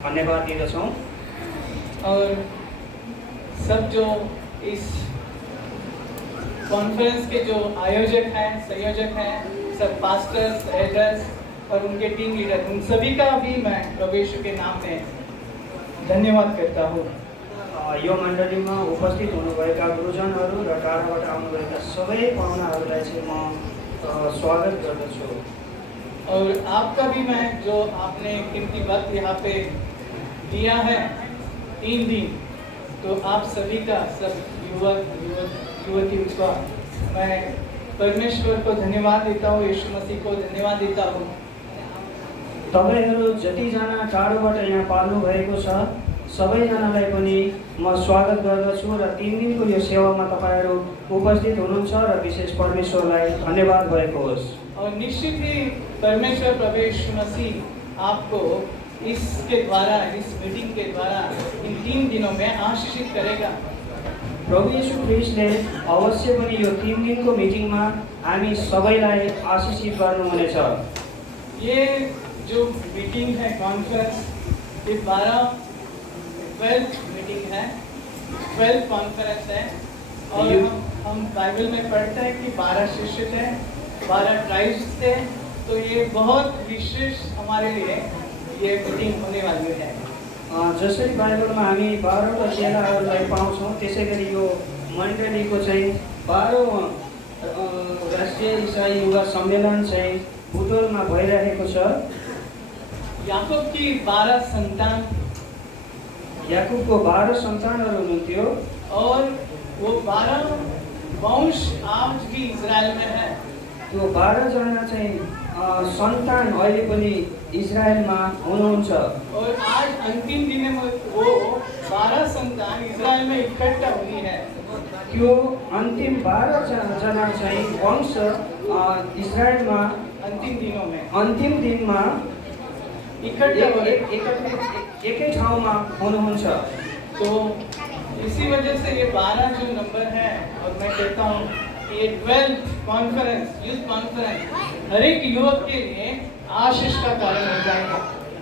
धन्यवाद दिदछौँ। और सब जो इस कॉन्फ्रेंस के जो आयोजक हैं, संयोजक हैं, सब पास्टर्स, एल्डर्स और उनके टीम लीडर, उन सभी का भी मैं प्रभु यीशु के नाम में धन्यवाद करता हूँ। यो मण्डलीमा उपस्थित हुनुभएका गुरुजनहरू र टाढाबाट आउनुभएका सबै पाहुनाहरूलाई चाहिँ म स्वागत गर्दछु। और आपका भी मैं जो आपने कीमती वक्त यहाँ पे दिया है 3 दिन, तो आप सभी का, सब युवती का मैं परमेश्वर को धन्यवाद देता हूँ, यीशु मसीह को धन्यवाद देता हूँ। तपाईहरू जतिजना टाढोबाट यहाँ पाल्नु भएको छ सबैजनालाई पनि म स्वागत गर्दछु र 3 दिनको यो सेवामा तपाईहरू उपस्थित हुनुहुन्छ र विशेष परमेश्वरलाई धन्यवाद भएको होस्। और निश्चित ही परमेश्वर प्रभु यीशु मसीह आपको इसके द्वारा, इस मीटिंग के द्वारा इन 3 दिनों में आशीषित करेगा। प्रभु यीशु ख्रिस्टले अवश्य पनि यो 3 दिनको मिटिङमा हामी सबैलाई आशीषित गर्नुहुनेछ। ये जो मीटिंग है, कॉन्फ्रेंस, ये 12th मीटिंग है, 12th कॉन्फ्रेंस है। और हम बाइबल में पढ़ते हैं कि 12 शिष्य थे, 12 ट्राइब्स थे, तो ये बहुत विशेष हमारे लिए ये मीटिंग होने वाली है। जसरी बाइबलमा हामी 12वटा चेलाहरूलाई पाउँछौँ, त्यसै गरी यो मण्डलीको चाहिँ 12औं राष्ट्रिय इसाई युवा सम्मेलन चाहिँ बुटोलमा भइरहेको छ। याकूब की 12 संतान, याकूबको 12 सन्तानहरू हुनुहुन्थ्यो और वो 12 वंश आज भी इजरायल में है। त्यो 12 जना चाहिँ सन्तान अहिले पनि इजरायलमा हुनुहुन्छ। और आज अंतिम दिन में वो 12 संतान इजरायल में इकट्ठा हुई है। त्यो अन्तिम 12 जना चाहिँ वंश इजरायलमा अंतिम दिनों में अन्तिम दिनमा इकट्ठा एकै ठाउँमा हुनुहुन्छ। तो इसी वजह से ये 12 जो नंबर है, और मैं कहता हूँ ये 12th कॉन्फ्रेंस, यूथ कॉन्फ्रेंस हर एक युवक के लिए आशीष का कारण हो जाएगा।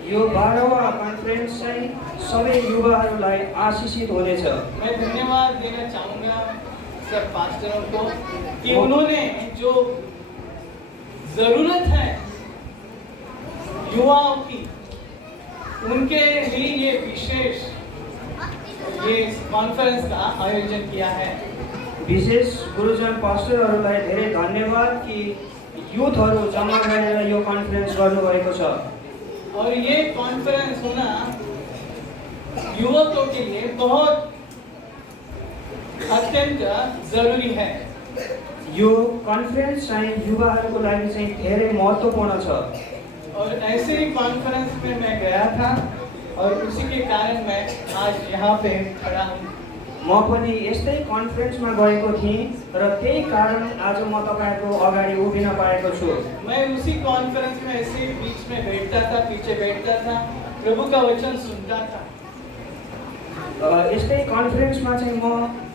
यो 12वां कॉन्फ्रेंस चाहिँ सबै युवाहरूलाई आशीषित हुनेछ। मैं धन्यवाद देना चाहूँगा सब पास्टरों को कि उन्होंने जो जरूरत है युवाओं की, उनके लिए ये विशेष ये कॉन्फ्रेंस का आयोजन किया है। विशेष गुरुजन पास्टरहरूलाई धेरै धन्यवाद कि युथहरू जम्मा गरेर यो कन्फरेन्स गर्नुभएको छ। और ये कॉन्फ्रेंस होना युवकों के लिए बहुत अत्यंत जरूरी है। यो कन्फरेन्स चाहिँ युवाहरूको लागि चाहिँ धेरै महत्त्वपूर्ण छ। और ऐसे ही कॉन्फ्रेंस में मैं गया था और उसी के कारण मैं आज यहाँ पे खड़ा हूँ। म पनि यस्तै कन्फरेन्समा गएको थिएँ र त्यही कारण आज म तपाईहरुको अगाडि उभिन पाएको छु। मैं उसी कॉन्फ्रेंस में ऐसे बीच में बैठता था, पीछे बैठता था, प्रभु का वचन सुनता था। यस्तै कन्फरेन्समा चाहिँ म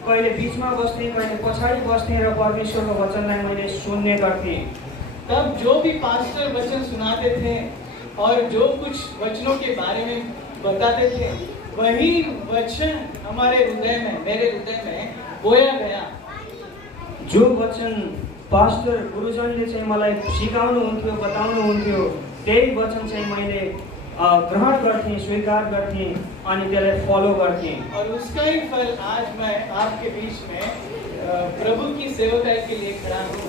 कहिले बीचमा बस्ने, कहिले पछाडि बस्ने र परमेश्वरको वचनलाई मैले सुन्ने गर्थेँ। तब जो भी पास्टर वचन सुनाते थे और जो कुछ वचनों के बारे में बताते थे, वही वचन हमारे हृदय में, मेरे हृदय में बोया गया। जो वचन पास्टर गुरुजनले चाहिँ मलाई सिकाउनुहुन्थ्यो, बताउनुहुन्थ्यो, त्यही वचन चाहिँ मैले ग्रहण गर्थेँ, स्वीकार गर्थेँ अनि त्यसलाई फलो गर्थेँ। और उसका ही फल आज मैं आपके बीच में प्रभु की सेवकाई के लिए खड़ा हूँ।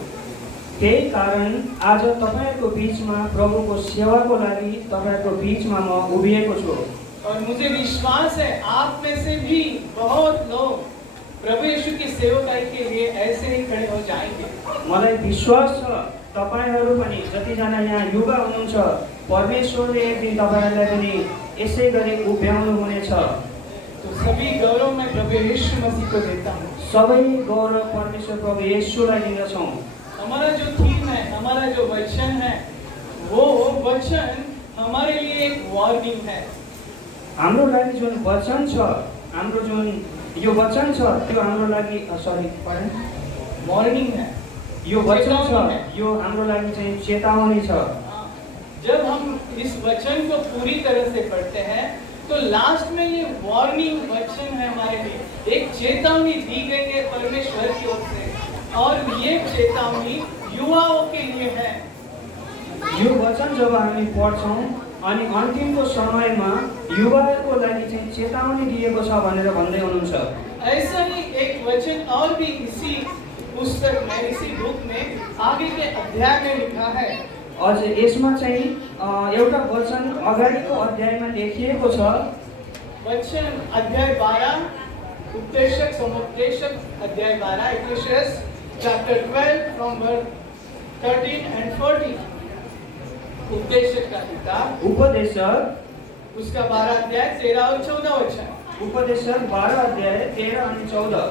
त्यही कारण आज तपाईहरुको बीचमा प्रभुको सेवाको लागि तपाईहरुको बीचमा म उभिएको छु। और मुझे विश्वास है आप में से भी बहुत लोग प्रभु यीशु की सेवकाई के लिए ऐसे ही खड़े हो जाएंगे। मलाई विश्वास छ तपाईहरु पनि जतिजना यहाँ युवा हुनुहुन्छ, परमेश्वरले एक दिन तपाईहरुलाई पनि यसै गरी उभ्याउनु हुनेछ। तो सभी गौरव मैं प्रभु यीशु मसीह को देता हूँ। सबै गौरव परमेश्वर प्रभु येशूलाई दिन्छौँ। हमारा जो थीम है, हमारा जो वचन है, वो वचन हमारे लिए एक वार्निंग है। हाम्रो लागि जुन वचन छ, हाम्रो जुन यो वचन छ त्यो हाम्रो लागि वार्निंग है। यो वचन छ, यो हाम्रो लागि चाहिँ चेतावनी छ। जब हम इस वचन को पूरी तरह से पढ़ते हैं तो लास्ट में ये वार्निंग वचन है हमारे लिए, एक चेतावनी दी गई है परमेश्वर की ओर से, और ये चेतावनी युवाओं के लिए है। यो वचन जब हामी पढ्छौँ अनि अन्तिमको समयमा युवाहरूको लागि चाहिँ चेतावनी दिएको छ भनेर भन्दै हुनुहुन्छ। ऐसा ही एक वचन और भी इसी पुस्तक में, इसी बुक में आगे के अध्याय में लिखा है। अझ यसमा चाहिँ एउटा वचन अगाडिको अध्यायमा लेखिएको छ। वचन अध्याय 12, उपदेशक समुपदेशक अध्याय 12, Ecclesiastes chapter 12 from verse 13 and 14। उपदेशक का किताब, उपदेशक उसका 12 अध्याय 13 और 14 वचन। उपदेशक 12 अध्याय 13 अनि 14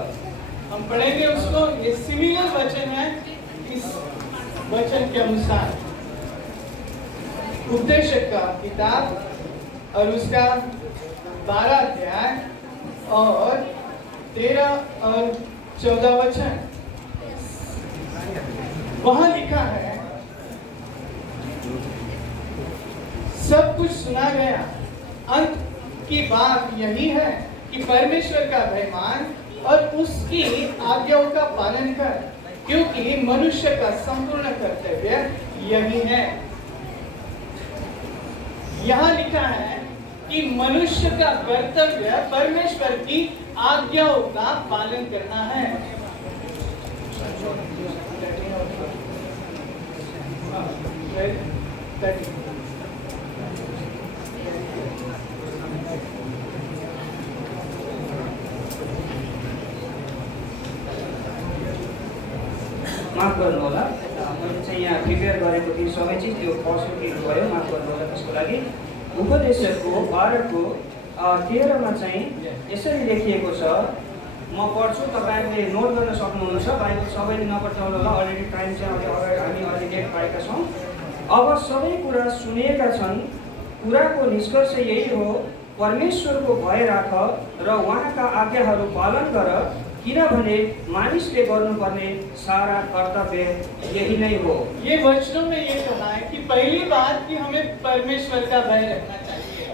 हम पढ़ेंगे उसको। ये सिमिलर वचन है इस वचन के अनुसार। उपदेशक का किताब और उसका 12 अध्याय और 13 और 14 वचन। वहां लिखा है, सब कुछ सुना गया, अंत की बात यही है कि परमेश्वर का भय मान और उसकी आज्ञाओं का पालन कर, क्योंकि मनुष्य का संपूर्ण कर्तव्य यही है। यहाँ लिखा है कि मनुष्य का कर्तव्य परमेश्वर की आज्ञाओं का पालन करना है। माफ गर्नु होला, मैले चाहिँ यहाँ प्रिपेयर गरेको थिएँ सबै चिज, त्यो पसुकिनु भयो, माफ गर्नु होला त्यसको लागि। उपदेशकको 12 को 13 मा चाहिँ यसरी लेखिएको छ, म पढ्छु, तपाईहरुले नोट गर्न सक्नुहुन्छ। बाइबल सबैले नपढ्नु होला, अलरेडी टाइम चाहिँ हामी अलि लेट पाएका छौँ। अब सबै कुरा सुनेका छन्, कुराको निष्कर्ष यही हो, परमेश्वरको भय राख र उहाँका आज्ञाहरू पालन गर, किनभने मानिसले गर्नुपर्ने सारा कर्तव्य यही नै हो। ये वचनों में ये कहा है कि पहली बात कि हमें परमेश्वर का भय रखना चाहिए।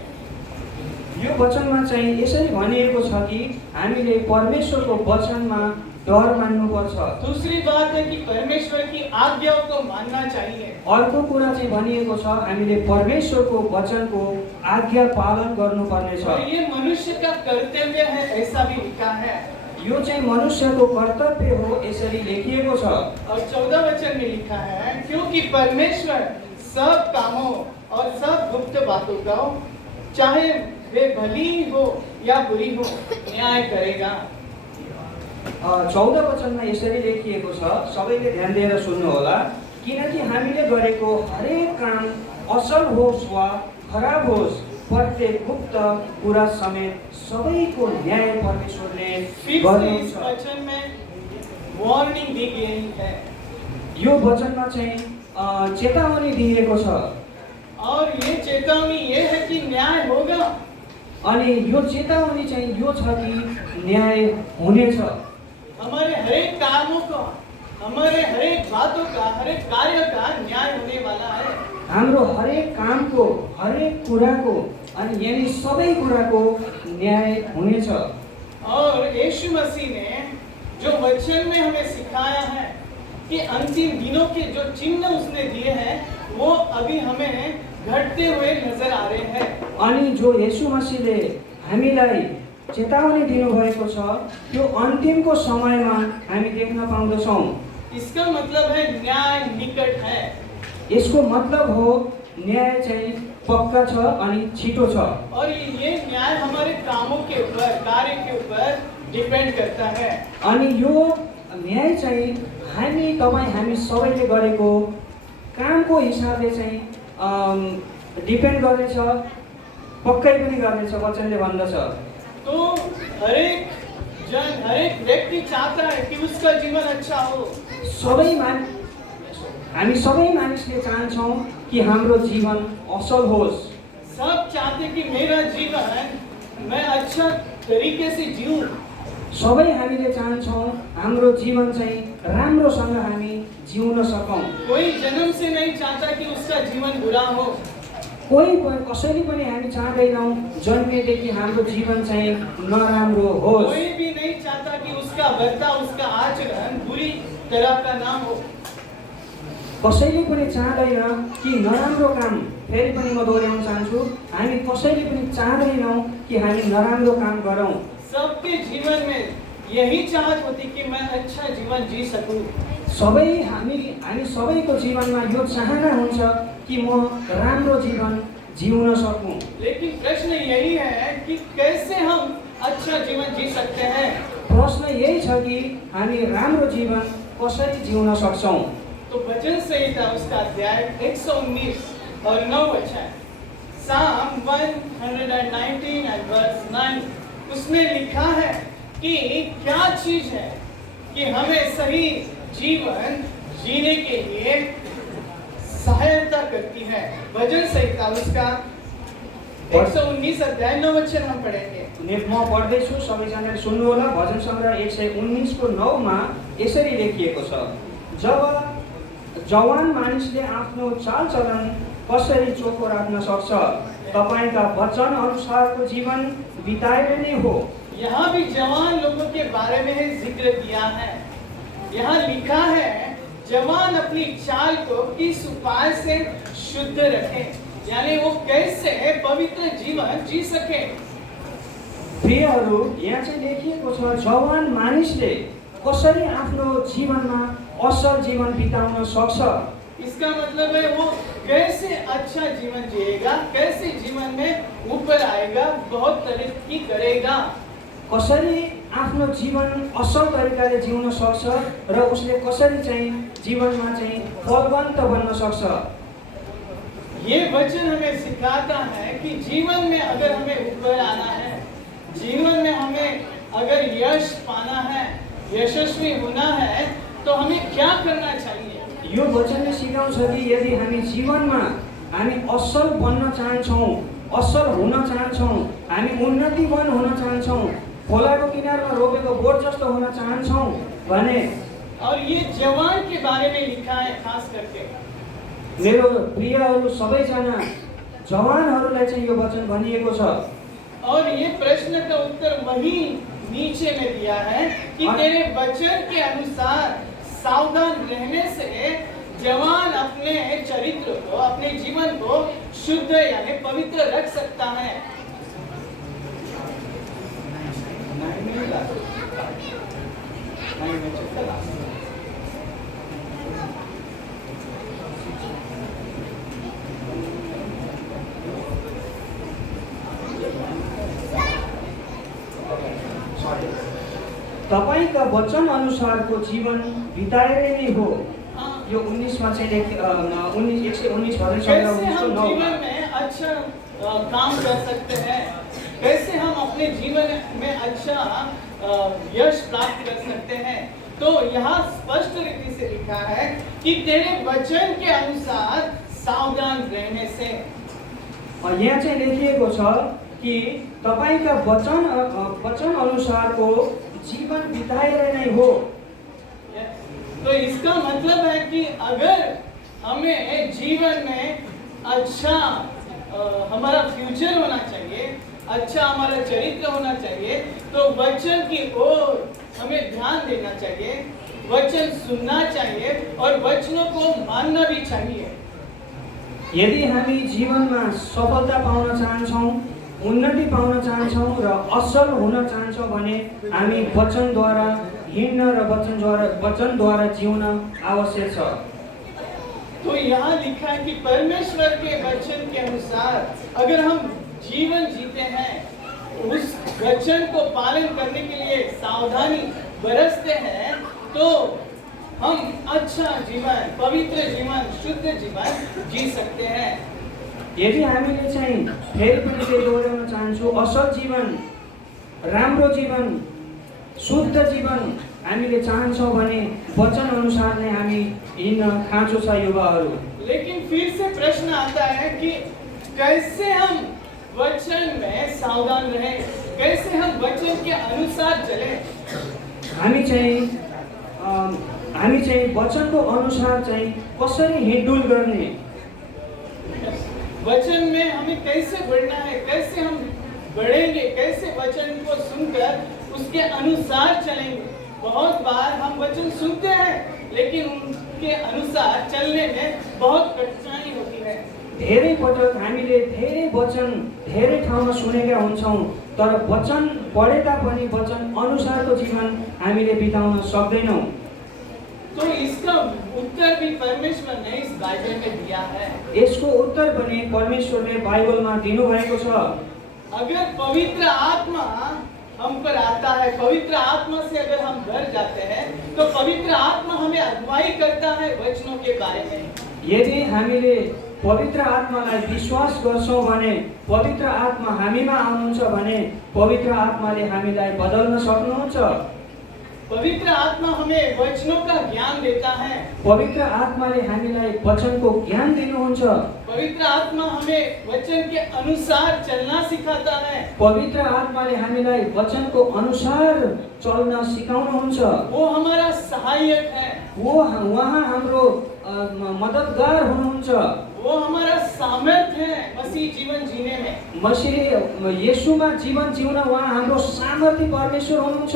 यो वचनमा चाहिँ यसरी भनिएको छ कि हामीले परमेश्वरको वचनमा डर मान्नुपर्छ। दूसरी बात है कि परमेश्वर की आज्ञाओं को मानना चाहिए। अर्को कुरा चाहिँ भनिएको छ, हामीले परमेश्वरको वचनको आज्ञा पालन गर्नुपर्ने छ। और ये मनुष्य का कर्तव्य है, ऐसा भी लिखा है। यो चाहिँ मनुष्यको कर्तव्य हो, यसरी लेखिएको छ। और 14 वचन में लिखा है, क्योंकि परमेश्वर सब कामों और सब गुप्त बातों का, चाहे वे भली हो या बुरी हो, न्याय करेगा। 14 वचनमा यसरी लेखिएको छ, सबैले ध्यान दिएर सुन्नु होला, किनकि हामीले गरेको हरेक काम असल होस् वा खराब होस्, प्रत्येक गुप्त कुरा समेत सबैको न्याय परमेश्वरले गर्नुहुन्छ। इस वचन में वार्निंग दी गई है। यो वचनमा चाहिँ चेतावनी दिएको छ। और ये चेतावनी ये है कि न्याय होगा। अनि यो चेतावनी चाहिँ यो छ कि न्याय हुनेछ। हमारे हरेक कामों का, हमारे हरेक बातों का, हरेक कार्य का न्याय होने वाला है। हाम्रो हरेक कामको, हरेक कुराको, अनि यानी सबै कुराको न्याय हुनेछ। और यीशु मसीह ने जो वचन में हमें सिखाया है कि अंतिम दिनों के जो चिन्ह उसने दिए हैं, वो अभी हमें घटते हुए नजर आ रहे हैं। अनि जो येशू मसीहले हामीलाई चेतावनी दिनुभएको छ, त्यो अन्तिमको समयमा हामी देख्न पाउँदछौँ। इसका मतलब है न्याय निकट है। यसको मतलब हो न्याय चाहिँ पक्का छ अनि छिटो छ। और ये न्याय हमारे कामों के ऊपर, कार्य के ऊपर डिपेंड करता है। अनि यो न्याय चाहिँ हामी सबैले गरेको कामको हिसाबले चाहिँ डिपेन्ड गर्नेछ, पक्कै पनि गर्नेछ, वचनले भन्दछ। तो हरेक जन, हरेक व्यक्ति चाहता है कि उसका जीवन अच्छा हो। हामी सबै मानिसले चाहन्छौँ कि हाम्रो जीवन असल होस्। सब चाहते कि मेरा जीवन मैं अच्छा तरीके से जीऊँ। सबै हामीले चाहन्छौँ हाम्रो जीवन चाहिँ राम्रोसँग हामी जिउन सकौँ। कोई जन्म से नहीं चाहता कि उसका जीवन बुरा हो। कसैले पनि हामी चाहँदैनौँ जन्मेदेखि हाम्रो जीवन चाहिँ नराम्रो होस्। कोई भी नहीं चाहता कि उसका बर्ताव, उसका आचरण बुरी तरह का ना हो। कसैले पनि चाहँदैन कि नराम्रो काम, फेरि पनि म दोहोऱ्याउन चाहन्छु, हामी कसैले पनि चाहँदैनौँ कि हामी नराम्रो काम गरौँ। सबके जीवन में यही चाहत होती कि मैं अच्छा जीवन जी सकूं। हामी सबैको जीवनमा यो चाहना हुन्छ कि म राम्रो जीवन जिउन सकूँ। लेकिन प्रश्न यही है कि कैसे हम अच्छा जीवन जी सकते हैं। प्रश्न यही छ कि हामी राम्रो जीवन कसरी जिउन सक्छौँ। तो भजन संहिता उसका अध्याय 119 और 9 वचन, Psalm 119 and verse 9, उसमें लिखा है कि क्या चीज है कि हमें सही जीवन जीने के लिए सहायता करती है। भजन संहिता उसका 119 अध्याय 9 वचन हम पढ़ेंगे। म पढ्दैछु, सबैजनाले सुन्नु होला। भजन सङ्ग्रह 119 को 9 मा यसरी लेखिएको छ, जब जवान मानिसले आफ्नो चालचलन कसरी चोखो राख्न सक्छ, तपाईका वचन अनुसारको जीवन बिताएर नै हो। यहाँ भी जवान लोगों के बारे में जिक्र किया है। यहाँ लिखा है जवान अपनी चाल को किस उपाय से शुद्ध रखें, यानी वो कैसे पवित्र जीवन जी सके। प्रियहरू, यहाँ चाहिँ लेखिएको छ जवान मानिसले कसरी आफ्नो जीवनमा असल जीवन बिताउन सक्छ। इसका मतलब है वो कैसे अच्छा जीवन जिएगा, कैसे जीवन में ऊपर आएगा, बहुत तरक्की करेगा। कसरी आफ्नो जीवन असल तरिकाले जिउन सक्छ र उसले कसरी चाहिँ जीवनमा चाहिँ फलवन्त बन्न सक्छ। ये वचन हमें सिखाता है कि जीवन में अगर हमें ऊपर आना है, जीवन में हमें अगर यश पाना है, यशस्वी होना है, तो हमें क्या करना चाहिए। यो वचनले सिकाउँछ कि यदि हामी जीवनमा हामी असल बन्न चाहन्छौँ, असल हुन चाहन्छौँ, हामी उन्नतिवान हुन चाहन्छौँ, खोलाको किनारमा रोपेको बोट जस्तो हुन चाहन्छौँ भने, और ये जवान के बारे में लिखा है खास करके। मेरो प्रियहरू सबैजना जवानहरूलाई चाहिँ यो वचन भनिएको छ। और ये प्रश्न का उत्तर वही नीचे में दिया है कि तेरे वचन के अनुसार सावधान रहने से जवान अपने चरित्र को, अपने जीवन को शुद्ध यानी पवित्र रख सकता है। तपाईका वचन अनुसारको जीवन बिताएरै नै हो। यो 19 मा चाहिँ 119 भजन कैसे सङ्ग्रह हम 19 को 9 जीवन में अच्छा काम कर सकते हैं, कैसे हम अपने जीवन में अच्छा यश प्राप्त कर सकते हैं। तो यहाँ स्पष्ट रीति से लिखा है कि तेरे वचन के अनुसार सावधान रहने से। यहाँ चाहिँ लेखिएको छ कि तपाईका वचन अनुसारको जीवन बिताएर नै हो। तो इसका मतलब है कि अगर हमें जीवन में अच्छा हमारा फ्यूचर होना चाहिए, अच्छा हमारा चरित्र होना चाहिए, तो वचन की ओर हमें ध्यान देना चाहिए, वचन सुनना चाहिए और वचनों को मानना भी चाहिए। यदि हामी जीवनमा सफलता पाउन चाहन्छौँ, उन्नति पाउन चाहन्छौँ र असल हुन चाहन्छौँ भने हामी वचनद्वारा हिँड्न र वचनद्वारा जिउन आवश्यक छ। तो यहाँ लिखा है कि परमेश्वर के वचन के अनुसार अगर हम जीवन जीते हैं, उस वचन को पालन करने के लिए सावधानी बरतते हैं, तो हम अच्छा जीवन, पवित्र जीवन, शुद्ध जीवन जी सकते हैं। यदि हामीले चाहिँ फेरि पनि त्यही दोहोऱ्याउन चाहन्छु, असल जीवन, राम्रो जीवन, शुद्ध जीवन हामीले चाहन्छौँ भने वचन अनुसार नै हामी हिँड्न खाँचो छ युवाहरू। लेकिन फिर से प्रश्न आता है कि कैसे हम वचन में सावधान रहें, कैसे हम वचन के अनुसार चलें। हामी चाहिँ वचनको अनुसार चाहिँ कसरी हिँडडुल गर्ने। वचन में हमें कैसे बढ़ना है, कैसे हम बढ़ेंगे, कैसे वचन को सुनकर उसके अनुसार चलेंगे। बहुत बार हम वचन सुनते हैं लेकिन उनके अनुसार चलने में बहुत कठिनाई होती है। धेरै पटक हामीले धेरै वचन धेरै ठाउँमा सुनेका हुन्छौँ, तर वचन पढे तापनि वचन अनुसारको जीवन हामीले बिताउन सक्दैनौँ। तो इसका उत्तर भी परमेश्वर ने इस बाइबल में दिया है। यसको उत्तर पनि परमेश्वरले बाइबलमा दिनुभएको छ। अगर पवित्र आत्मा हम पर आता है, पवित्र आत्मा से अगर हम भर जाते हैं, तो पवित्र आत्मा हमें अगुवाई करता है वचनों के बारे में। यदि हामीले पवित्र आत्मालाई विश्वास गर्छौँ भने, पवित्र आत्मा हामीमा आउनुहुन्छ भने पवित्र आत्माले हामीलाई बदल्न सक्नुहुन्छ। पवित्र आत्मा हमें वचनों का ज्ञान देता है। पवित्र आत्माले हामीलाई वचनको ज्ञान दिनुहुन्छ। पवित्र आत्मा हमें वचन के अनुसार चलना सिखाता है। पवित्र आत्माले हामीलाई वचनको अनुसार चल्न सिकाउनुहुन्छ। वो हमारा सहायक है। उहाँ हाम्रो मददगार हुनुहुन्छ। वो हमारा सामर्थ्य है मसीह जीवन जीने में। मसीह येशूमा जीवन जिउन उहाँ हाम्रो सामर्थ्य परमेश्वर हुनुहुन्छ।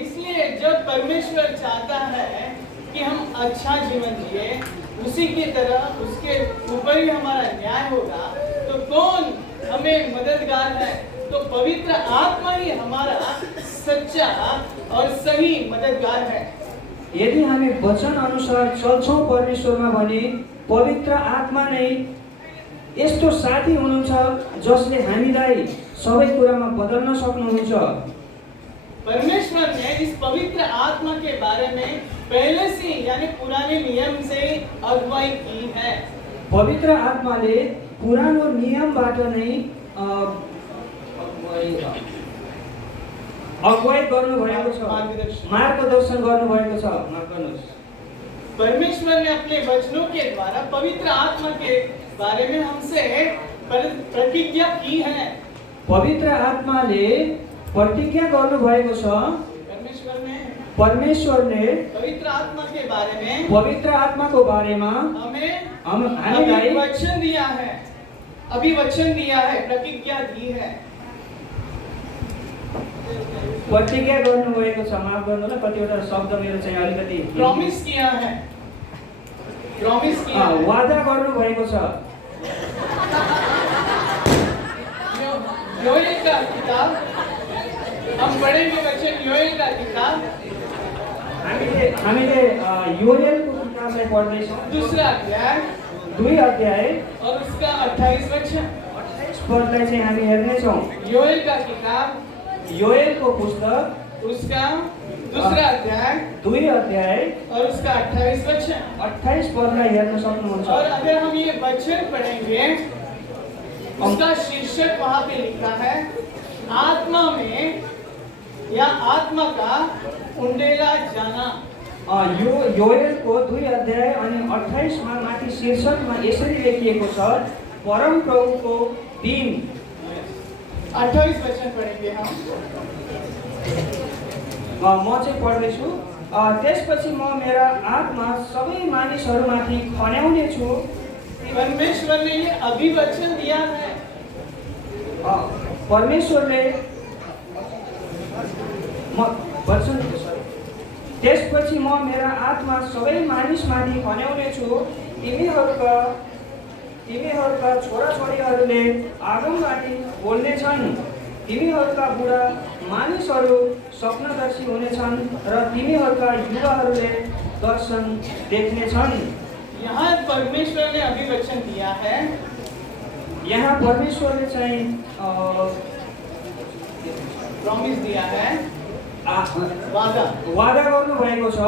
इसलिए जब परमेश्वर चाहता है कि हम अच्छा जीवन जिए, उसी की तरह उसके ऊपर ही हमारा न्याय होगा, तो कौन हमें मददगार है? तो पवित्र आत्मा ही हमारा सच्चा और सही मददगार है। यदि हामी वचन अनुसार चल्छौँ परमेश्वरमा भने पवित्र आत्मा नै यस्तो साथी हुनुहुन्छ जसले हामीलाई सबै कुरामा बदल्न सक्नुहुन्छ। परमेश्वर ने इस पवित्र आत्मा के बारे में पहले से यानी पुराने नियम से अगुवाई की है। पवित्र आत्माले पुरानो नियमबाट नै अगुवाई गर्नुभएको छ, मार्गदर्शन गर्नुभएको छ। परमेश्वर ने अपने वचनों के द्वारा पवित्र आत्मा के बारे में हमसे प्रतिज्ञा की है। पवित्र आत्माले प्रतिज्ञा गर्नुभएको छ। परमेश्वरले पवित्र आत्मा के बारे में, पवित्र आत्माको बारेमा हामीलाई वचन दिया है, अभी वचन दिया है, प्रतिज्ञा दी है। प्रतिज्ञा गर्नुभएको छ। माफ गर्नु होला, कतिवटा शब्द मेरो चाहिँ अलिकति प्रॉमिस किया है, प्रॉमिस किया है, वादा गर्नुभएको छ। योएल का किताब हम पढ़ेंगे, वचन योएल का किताब हामीले योएलको किताबलाई पढ्दैछौँ। दूसरा अध्याय 2 अध्याय और उसका 28 वचन, 28 पदलाई चाहिँ हामी हेर्नेछौँ। योएल का किताब, योएलको पुस्तक उसका दूसरा अध्याय 2 अध्याय और उसका 28 वचन, 28 पदलाई हेर्न सक्नुहुन्छ। और अगर हम ये वचन पढ़ेंगे, उसका शीर्षक वहाँ पे लिखा है, आत्मा में या आत्मा का उंडेला जाना। यो योएलको 2 अध्याय अनि 28 मा माथि शीर्षकमा यसरी लेखिएको छ, परम प्रभुको दिन। 28 वचन पढ़ेंगे हम। म चाहिँ पढ्दैछु। त्यसपछि म मेरा आत्मा सबै मानिसहरूमाथि खन्याउने छु। परमेश्वर ने ये अभिवचन दिया है। परमेश्वरले त्यसपछि म मेरा आत्मा सबै मानिसमाथि खन्याउने छु। तिमीहरूका छोराछोरीहरूले आगमबाणी बोल्नेछन्, तिमीहरूका बुढा मानिसहरू स्वप्नदर्शी हुनेछन् र तिमीहरूका युवाहरूले दर्शन देख्नेछन्। यहाँ परमेश्वर ने अभिवचन दिया है। यहाँ परमेश्वरले चाहिँ प्रॉमिस दिया है, वादा गर्नुभएको छ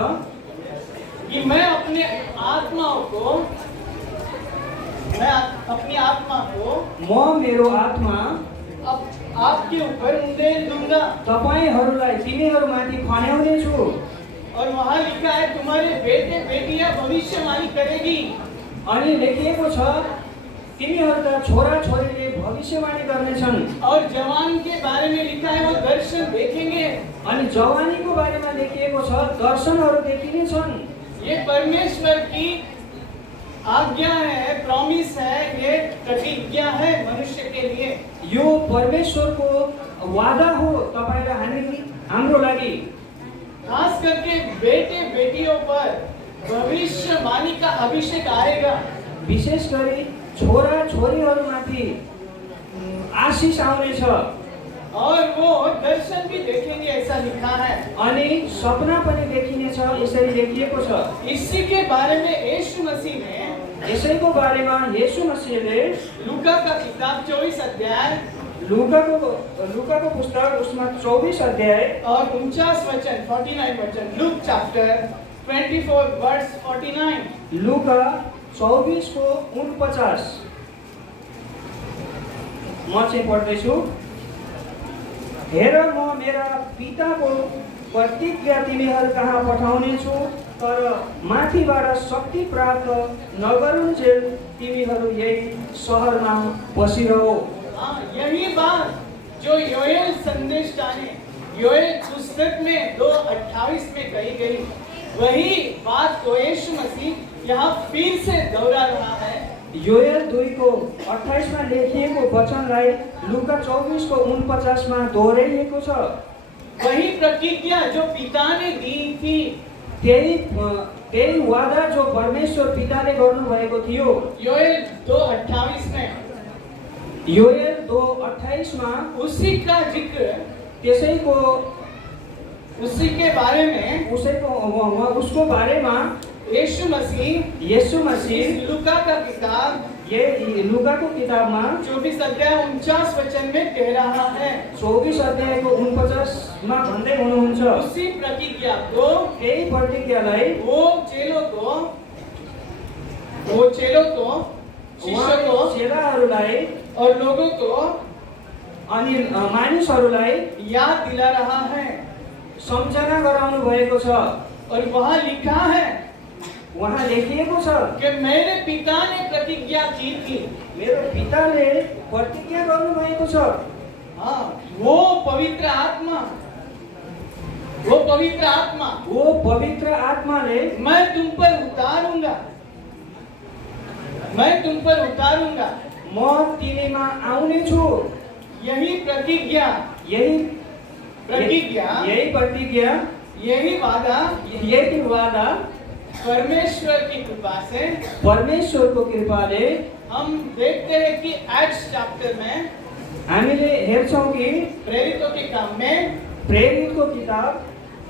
कि मैं अपनी आत्मा को म मेरो आत्मा आपके ऊपर उंडेल दूंगा, तपाईहरूलाई तिमीहरूमाथि खन्याउने छु। और वहाँ लिखा है, तुम्हारे बेटे बेटियां भविष्यवाणी करेगी। अनि लेखिएको छ, तिमीहरूका छोरा छोरीले भविष्यवाणी गर्नेछन्। और जवान के बारे में लिखा है, वो दर्शन देखेंगे। अनि जवानीको बारेमा लेखिएको छ, दर्शनहरू देखिनेछन्। ये परमेश्वर की आज्ञा है, प्रॉमिस है, ये प्रतिज्ञा है मनुष्य के लिए। यो परमेश्वरको वादा हो तपाईँ र हाम्रो लागि। खास करके बेटे बेटियों पर भविष्यवाणी का अभिषेक आएगा। विशेष गरी छोरा छोरीहरूमाथि आशिष आउनेछ और वो दर्शन भी देखेंगे, ऐसा लिखा है। अनि सपना पनि देखिनेछ, यसरी लेखिएको छ। इसी के बारे में यीशु मसीह ने यसैको बारेमा येशू मसीहले लूका का किताब 24 अध्याय लुकाको पुस्तक उसमा 24 अध्याय और 49 वचन 49 वचन, लूक चैप्टर 24 वर्स 49। लुका 24 को 49 म चाहिँ पढ्दैछु। हेर म मेरा पिताको प्रतिज्ञा तिमीहरू कहाँ पठाउने छु, तर माथिबाट शक्ति प्राप्त नगरुन्जेल तिमीहरू यही सहरमा बसिरहो। यही बात जो योएल संदेश ने योएल पुस्तक में 2:28 में कही गई, वही बात को यीशु मसीह यहाँ फिर से दोहरा रहा है। योएल 2 को 28 में लेखिएको वचनलाई लुका 24 को 49 में दोहोऱ्याइएको छ। वही प्रतिज्ञा जो पिता ने दी थी, त्यही वादा जो परमेश्वर पिताले गर्नुभएको थियो। योएल 2:28 में, योएल 2:28 में उसी का जिक्र, त्यसैको उसी के बारे में, उसको बारे में यीशु मसीह लूका का किताब, ये लुका को किताब में 24 अध्याय 49 वचन में कह रहा है। 24 अध्याय को 49 में भन्दै हुनुहुन्छ, उसी प्रतिज्ञा को, यही प्रतिज्ञालाई वो चेलों को, शिष्यों को, चेलाहरूलाई और लोगों को अनि मानिसहरूलाई याद दिला रहा है। सम्झना गराउनु भएको छ। और वहाँ लिखा है, वहाँ लेखिएको छ कि मेरे पिता ने प्रतिज्ञा की थी। मेरो पिताले प्रतिज्ञा गर्नुभएको छ। हाँ, वो पवित्र आत्माले मैं तुम पर उतारूंगा, म तिमीमा आउने छु। यही प्रतिज्ञा, यही प्रतिज्ञा, यही वादा परमेश्वर की कृपा से, परमेश्वरको कृपाले हम देखते हैं कि एक्ट्स चैप्टर में, हामीले हेर्छौं कि प्रेरितों के काम में, प्रेरितको किताब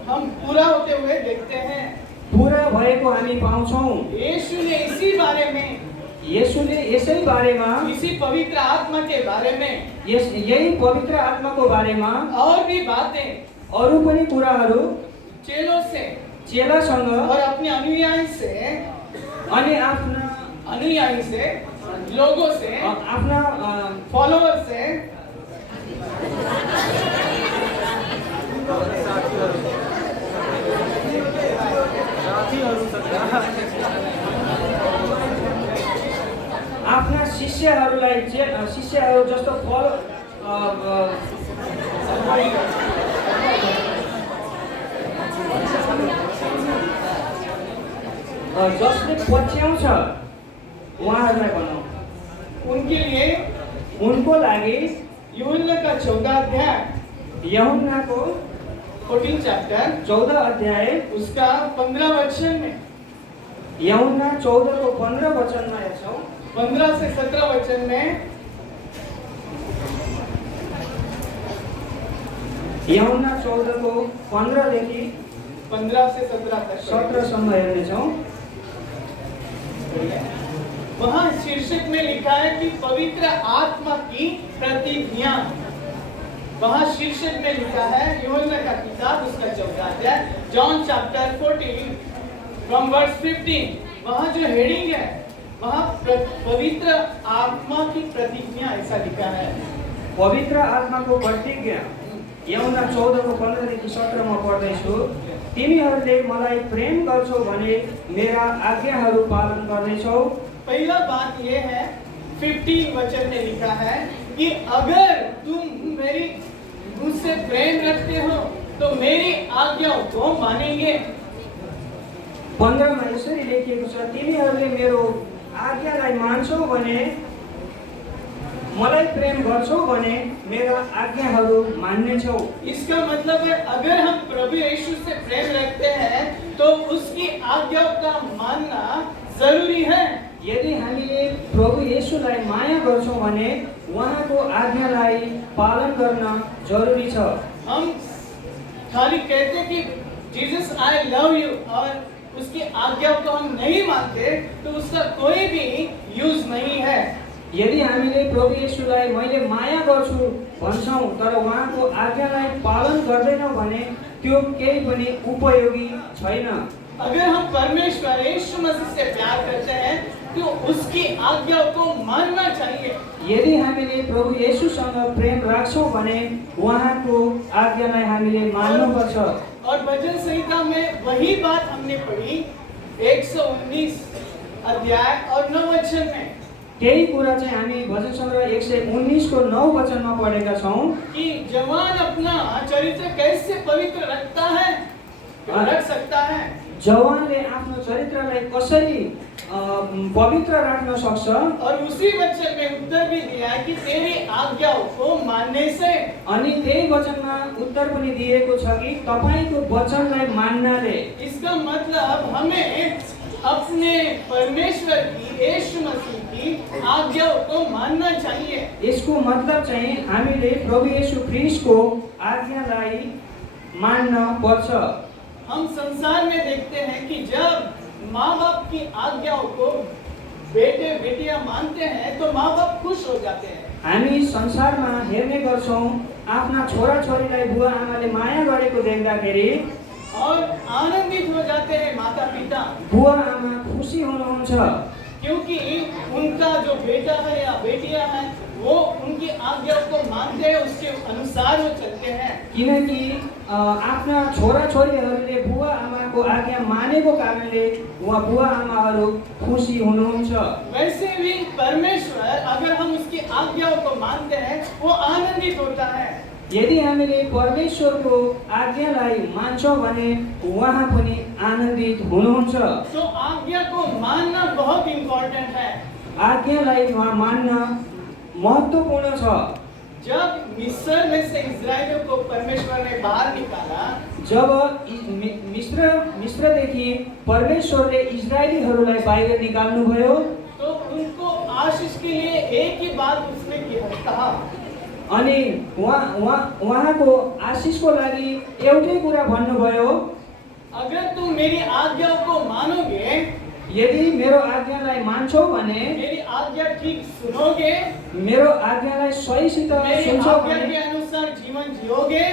हम पूरा होते हुए देखते हैं। पूरा भएको हामी पाउँछौं। यीशु ने इसी बारे में, येशूले यसै बारेमा, इसी पवित्र आत्मा के बारे में, यही पवित्र आत्माको बारेमा और भी बातें, अरू पनि कुराहरू चेलों से, चेलासँग और अपने अनुयायी से, अनि आफ्ना अनुयायी से, लोगों से, आफ्ना फॉलोअर से, आफ्ना शिष्यहरू जस्तो जसले पछ्याउँछ उहाँहरूलाई भनौँ, उनके लिए उनको लागि यूहन्ना का 14 अध्याय, यूहन्नाको 14 चैप्टर 14 अध्याय उसका 15 वचन में, यूहन्ना 14 को 15 वचनमा हेर्छौँ। 15 से 17 वचन में यूहन्ना 14 को 15 देखि 15 से 17 तक 17 सम्म हेर्नेछौँ। वहाँ शीर्षक में लिखा है कि पवित्र आत्मा की प्रतिज्ञा। वहाँ शीर्षक में लिखा है यूहन्ना का किताब उसका 14 अध्याय, जॉन चैप्टर 14 फ्रॉम वर्स 15। वहाँ जो हेडिंग है, वहाँ पवित्र आत्मा की प्रतिज्ञा ऐसा लिखा है। पवित्र आत्माको प्रतिज्ञा यूहन्ना 14 को 15 देखि 17 म पढ्दैछु। तिमीहरूले मलाई प्रेम गर्छौ भने मेरा आज्ञाहरू पालन गर्नेछौ। पहला बात ये है, 15 वचन में लिखा है कि अगर तुम मुझसे प्रेम रखते हो तो मेरी आज्ञाओं को मानेंगे। 15 मा यसरी लेखिएको छ, तिमीहरूले मेरो आज्ञालाई मान्छौ भने, मलाई प्रेम गर्छौ भने मेरा आज्ञाहरू मान्नेछौ। इसका मतलब है अगर हम प्रभु यीशु से प्रेम रखते हैं तो उसकी आज्ञाओं का मानना जरूरी है। यदि हामीले प्रभु येशूलाई माया गर्छौं भने उहाँको आज्ञालाई पालन गर्न जरुरी छ। हम खाली कहते हैं कि जीसस आई लव यू और उसकी आज्ञाओं को हम नहीं मानते तो उसका कोई भी यूज नहीं है। यदि हामीले प्रभु येशूलाई मैले माया गर्छु भन्छौं तर उहाँको आज्ञालाई पालन गर्दैनौं भने त्यो केही पनि उपयोगी छैन। अगर हम परमेश्वर यीशु मसीह से प्यार करते हैं तो उसकी आज्ञाओं को मानना चाहिए। यदि हामीले प्रभु येशूसँग प्रेम राख्छौं भने उहाँको आज्ञालाई हामीले मान्नुपर्छ। और भजन संहिता में वही बात हमने पढ़ी 119 अध्याय और 9 वचन में। त्यही कुरा चाहिँ हामी भजन सङ्ग्रह 119 को 9 वचनमा पढेका छौं कि जवान अपना चरित्र कैसे पवित्र रखता है, रख सकता है। जवानले आफ्नो चरित्रलाई कसरी पवित्र राख्न सक्छ। और उसी वचन में उत्तर भी दिया है कि तेरी आज्ञाओं को मानने से। अनि त्यही वचनमा उत्तर पनि दिएको छ कि तपाईको वचनलाई मान्नाले। इसका मतलब हमें अपने परमेश्वर की यीशु मसीह की आज्ञाओं को मानना चाहिए। यसको मतलब चाहिँ हामीले प्रभु येशू ख्रीष्टको आज्ञालाई मान्न पर्छ। हम संसार में देखते हैं कि जब माँ बाप की आज्ञाओं को बेटे बेटियां मानते हैं तो माँ बाप खुश हो जाते हैं। हामी संसारमा हेर्ने गर्छौं आफ्ना छोराछोरीलाई बुवा आमाले माया गरेको देख्दाखेरि और आनंदित हो जाते हैं माता पिता। बुवा आमा खुसी हुनुहुन्छ क्योंकि उनका जो बेटा है या बेटियां हैं वो उनकी आज्ञाओं को मानते हैं, उसके अनुसार वो चलते हैं। किनकि आफ्ना छोराछोरीहरूले बुवा आमाको आज्ञा मानेको कारणले उहाँ बुवा आमाहरू खुसी हुनुहुन्छ। वैसे भी परमेश्वर अगर हम उसकी आज्ञाओं को मानते हैं वो आनंदित होता है। यदि हामीले परमेश्वरको आज्ञालाई मान्छौं भने उहाँ पनि आनन्दित हुनुहुन्छ। तो आज्ञा को मानना बहुत इम्पोर्टेंट है। आज्ञालाई मान्न महत्त्वपूर्ण छ। जब मिस्र में से इस्राएलियों को परमेश्वर ने बाहर निकाला, जब मिस्रदेखि परमेश्वरले इजरायलीहरूलाई बाहिर निकाल्नुभयो तो उनको आशीष के लिए एक ही बात उसने कहा। अनि उहाँको आशीषको लागि एउटै कुरा भन्नुभयो, अगर तुम मेरी आज्ञाओं को मानोगे, यदि मेरो आज्ञालाई मान्छौ भने, मेरी आज्ञा ठीक सुनोगे, मेरो आज्ञालाई सहीसित मेरी सुन्छौ आज्ञा भने, के अनुसार जीवन जियोगे,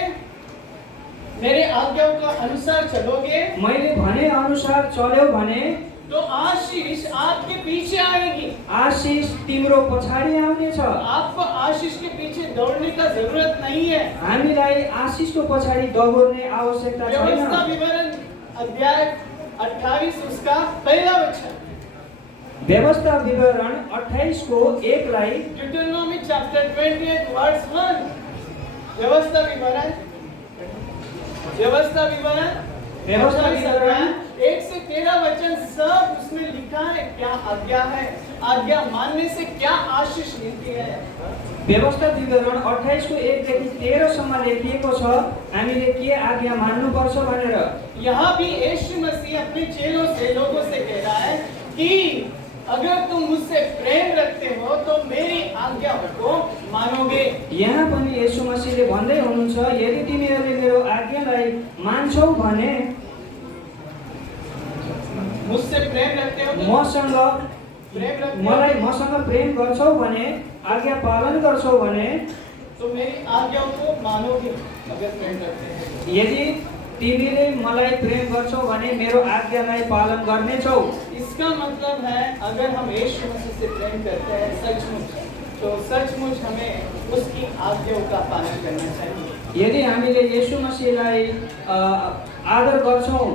मेरे आज्ञाओं के अनुसार चलोगे, मैले भने अनुसार चल्यौ भने तो आशीष आपके पीछे आएगी। आशीष तिम्रो पछाडि आउने छ। आपको आशीष के पीछे दौड़ने का जरूरत नहीं है। हामीलाई आशीषको पछाडि दौड्ने आवश्यकता व्यवस्था छैन। विवरण अध्याय 28 उसका पहला वचन। व्यवस्था विवरण 28 को 1 लाई Deuteronomy chapter 28 verse 1। व्यवस्था विवरण 1 से 13 वचन सब उसमें लिखा है क्या आज्ञा है, आज्ञा मानने से क्या आशीष मिलती है। व्यवस्था विवरण 28 को 1 देखि 13 सम्म लेखिएको छ हामीले के आज्ञा मान्नुपर्छ भनेर। यहाँ भी यीशु मसीह अपने चेलों से लोगों से कह रहा है कि अगर तुम मुझसे प्रेम रखते हो तो मेरी आज्ञाओं को मानोगे। यहाँ पनि येशू मसीहले भन्दै हुनुहुन्छ यदि तिमीहरूले मेरो आज्ञालाई मान्छौ भने, मुझसे प्रेम रखते हो तो मसँग प्रेम गर्छौ भने, आज्ञा पालन गर्छौ भने तो मेरी आज्ञाओं को मानोगे। अगर प्रेम रखते हैं, यदि तिमीले मलाई प्रेम गर्छौ भने मेरो आज्ञालाई पालन गर्नेछौ। इसका मतलब है अगर हम यीशु मसीह से प्रेम करते हैं सचमुच, तो सचमुच हमें उसकी आज्ञाओं का पालन करना चाहिए। यदि हामीले येशू मसीहलाई आदर गर्छौं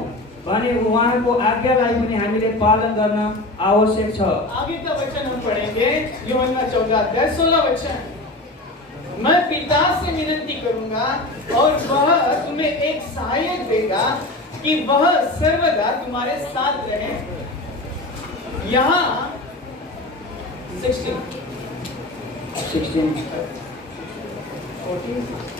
भने उहाँको आज्ञालाई पनि हामीले पालन गर्न आवश्यक छ। आगे का वचन हम पढ़ेंगे यूहन्ना 14 अध्याय 16 वचन। मैं पिता से विनती करूंगा और वह तुम्हें एक सहायक देगा कि वह सर्वदा तुम्हारे साथ रहे। यहाँ 16 16 14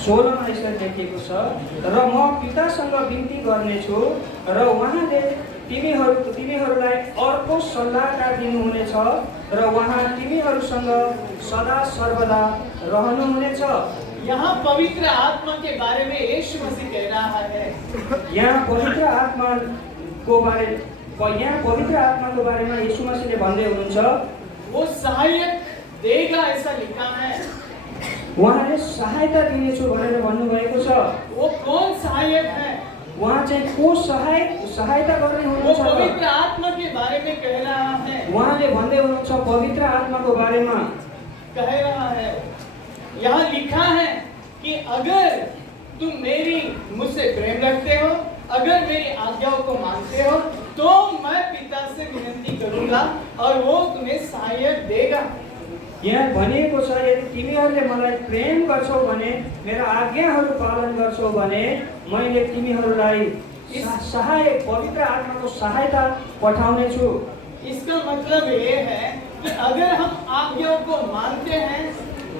16मा यसरी लेखिएको छ, र म पितासँग बिन्ती गर्नेछु र उहाँले तिमीहरूलाई अर्को सल्लाहकार दिनुहुनेछ र उहाँ तिमीहरूसँग सदा सर्वदा रहनुहुनेछ। यहाँ पवित्र आत्मा के बारे में यीशु मसीह कह रहा है। यहाँ पवित्र आत्माको बारेमा यीशु मसीहले भन्दै हुनुहुन्छ, वो सहायक देगा ऐसा लिखा है। उहाँले सहायता दिनेछु भनेर भन्नुभएको छ। वो कौन सहायक है? उहाँ चाहिँ को सहायता गर्ने वो हुनुहुन्छ? पवित्र आत्मा के बारे में कह रहा है। उहाँले भन्दै हुनुहुन्छ पवित्र आत्माको बारेमा कह रहा है। यहाँ लिखा है कि अगर तुम मुझसे प्रेम रखते हो, अगर मेरी आज्ञाओं को मानते हो, तो मैं पिता से विनती करूंगा और वो तुम्हें सहायक देगा। यहाँ भनिएको छ, यदि तिमीहरूले मलाई प्रेम गर्छौ भने, मेरा आज्ञाहरू पालन गर्छौ भने, मैले तिमीहरूलाई सहायक पवित्र आत्माको सहायता पठाउने छु। इसका मतलब ये है कि अगर हम आज्ञाओं को मानते हैं,